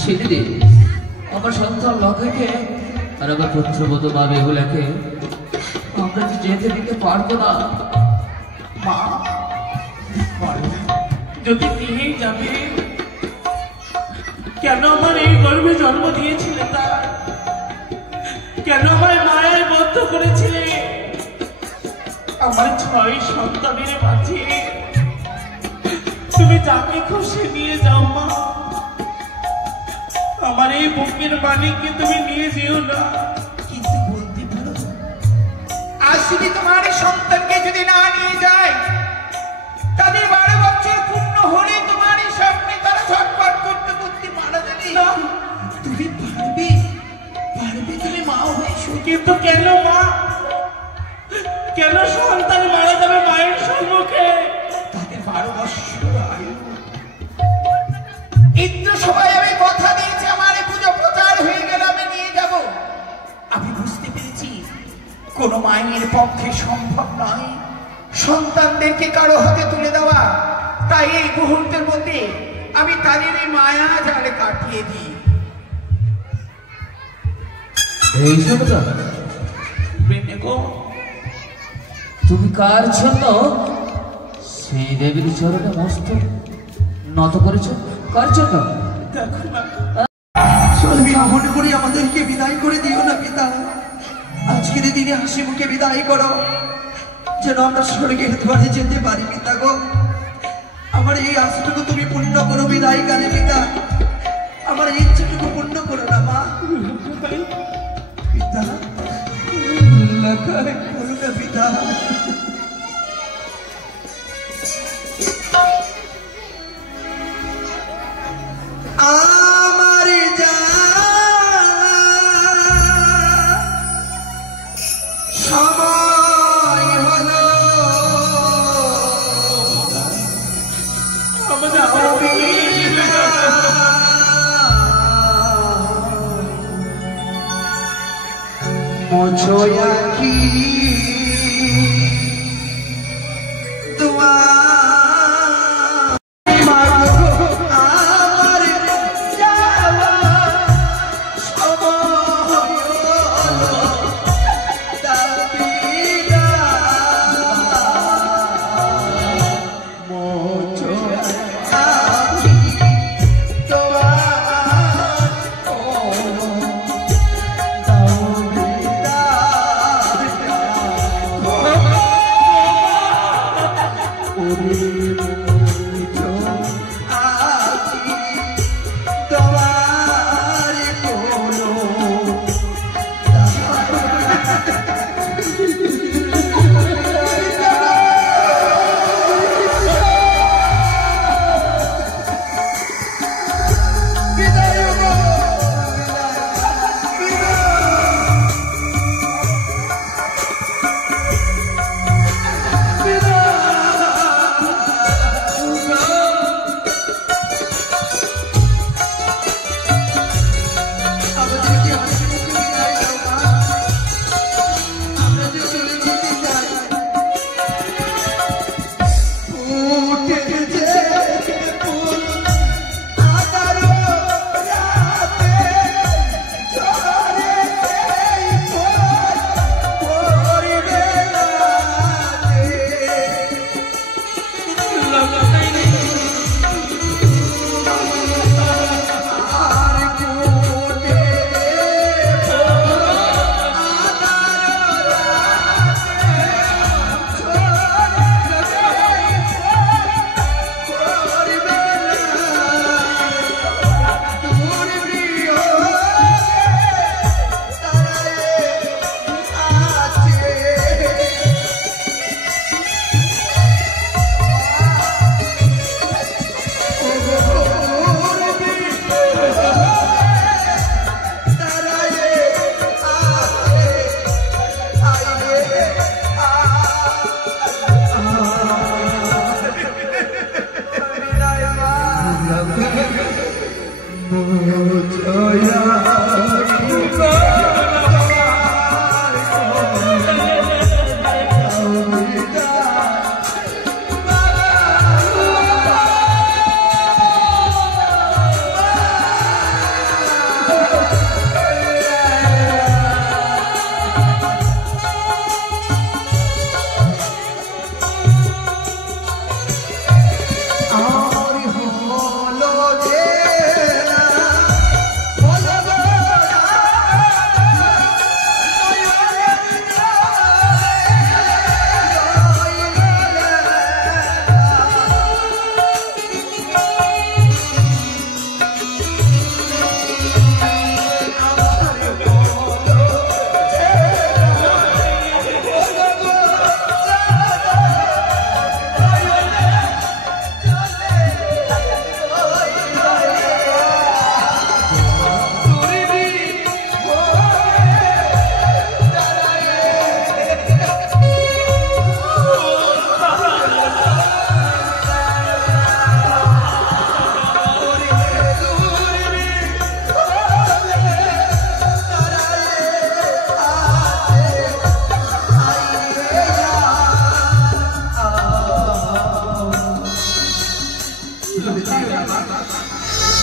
ছেড়ে দিন আমার সন্তান লক্ষ্যকে আর আমার পুত্রবধূ মা বেহুলাকে আমরা যেতে দিতে পারবো না। মা, যদি নিয়েই যাবে, কেন আমার এই গর্ভে জন্ম দিয়েছিলে তার? কেন আমায় মায়ায় বদ্ধ করেছিলে? আমার 6 সন্তানের মাঝে তুমি যাকে খুশি নিয়ে যাও মা, আমার এই বুকের মানিককে তুমি নিয়ে যেও না। কিন্তু বলতে পারো, আজ যদি তোমার সন্তানকে যদি না নিয়ে যায়, তাদের 12 বছর পূর্ণ হলে তোমার সামনে তারা ছটফট করতে করতে মারা যাবে। না, তুমি পারবে, তুমি মা হয়েছো। কিন্তু কেন মা? কেন সন্তান মারা যাবে মায়ের সম্মুখে? তাদের 12 বছর আয়ু। ইন্দ্র সবাই আমি কথা দিয়েছি, আমার এই পুজো প্রচার হয়ে গেল আমি নিয়ে যাব। আমি বুঝতে পেরেছি কোন মায়ের পক্ষে সম্ভব নয় সন্তানদেরকে কারো হাতে তুলে দেওয়া, তাই এই মুহূর্তের মধ্যে আমি তাদের এই মায়া জালে কাটিয়ে দিই। এই শোনগা, তুমি কার জন্য সেই দেবীর চরণে মস্ত নত করেছ? কার জন্য? মনে করি আমাদেরকে বিদায় করে দিও না পিতা, আজকের দিনে হাসি মুখে বিদায় করো, যেন আমরা স্বর্গের দ্বারে যেতে পারি পিতা গো। আমার এই আশাটুকু তুমি পূর্ণ করো বিদায় কালে পিতা, আমার এই ইচ্ছাটুকু পূর্ণ করো না মা। পিতা করো না পিতা। আমার সময় হলো মোছো আঁখি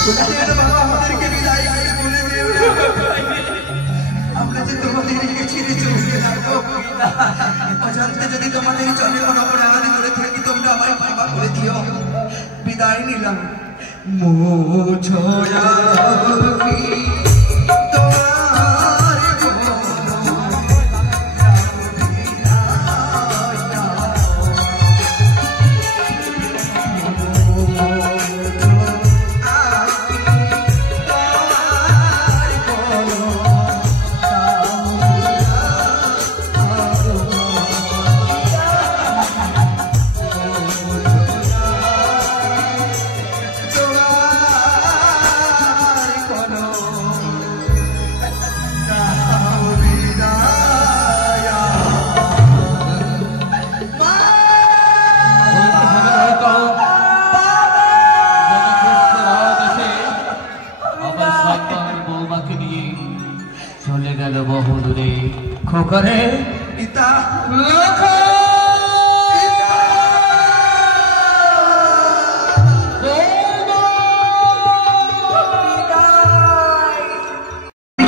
বাবা আমাদেরকে বিদায় করে বলে দিও না। আমরা যে তোমাদেরকে ছেড়ে চলে গেলাম গো। অজান্তে যদি তোমাদের চলে কোনো অপরাধ করে থাকি তোমরা আমায় ক্ষমা করে দিও। বিদায় নিলাম। মোছয়া চলে গেল বহু দূরে খোকরে পিতা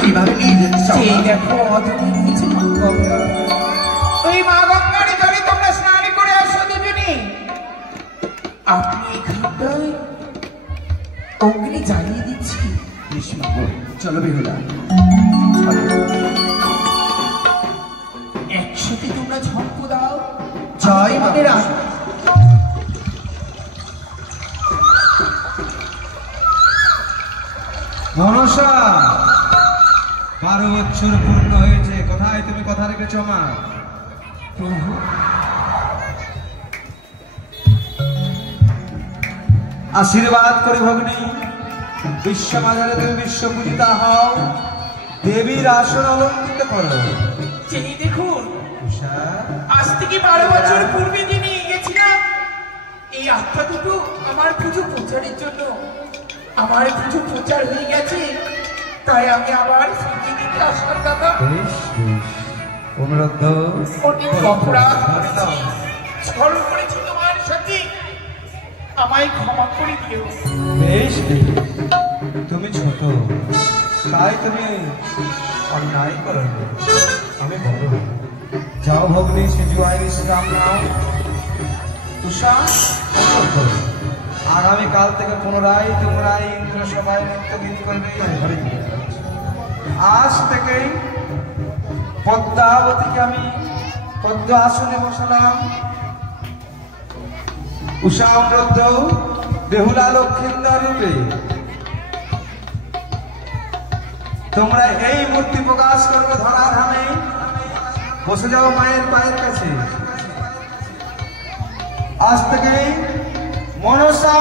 কিভাবে নিয়ে যেতে দেখো ওই মা গঙ্গার জলে তোমরা স্নান করে আসো দুজনে। আপনি এখানটায় অগ্নি জ্বালিয়ে দিচ্ছি। চলো বেহুলা একসাথে তোমরা ঝম্প দাও। জয় আমাদের বাবা। মনসা 12 বছর পূর্ণ হয়েছে, কোথায় তুমি কথা রেখেছো মা? প্রভু আশীর্বাদ করে ভগ্নী, বিশ্ব মাঝারে তুমি বিশ্ব পূজিতা হও, দেবীর আসন অলঙ্কৃত করো। সেই দেখুন উষা, আজ থেকে 12 বছর পূর্বে যে নিয়ে গেছিলাম এই আত্মা দুটো আমার পুজো প্রচারের জন্য। আমার পুজো প্রচার হয়ে গেছে, তাই আমি আবার ফিরে দিতে আসলাম দাদা। বেশ বেশ, অনুরোধ অনেক অপরাধ করেছি, ছল করেছি তোমার সাথে, আমায় ক্ষমা করে দিও। বেশ বেশ, তুমি ছোট তাই তুমি অন্যায় করো, আমি বড়। যাও ভগ্নী, সিজুয়াই বিশ্রাম নাও। উষা, অনুরোধ করো, আগামীকাল থেকে পুনরায় তোমরা ইন্দ্র সভায় নৃত্য গীত করবে। ঘরে গিয়ে আজ থেকেই পদ্মাবতীকে আমি পদ্ম আসনে বসালাম। উষা অনুরোধ, বেহুলা লক্ষ্মীন্দর রূপে তোমরা এই মূর্তি প্রকাশ করবে ধরাধামে। বসে যাও মায়ের পায়ের কাছে। আজ থেকেই মনসা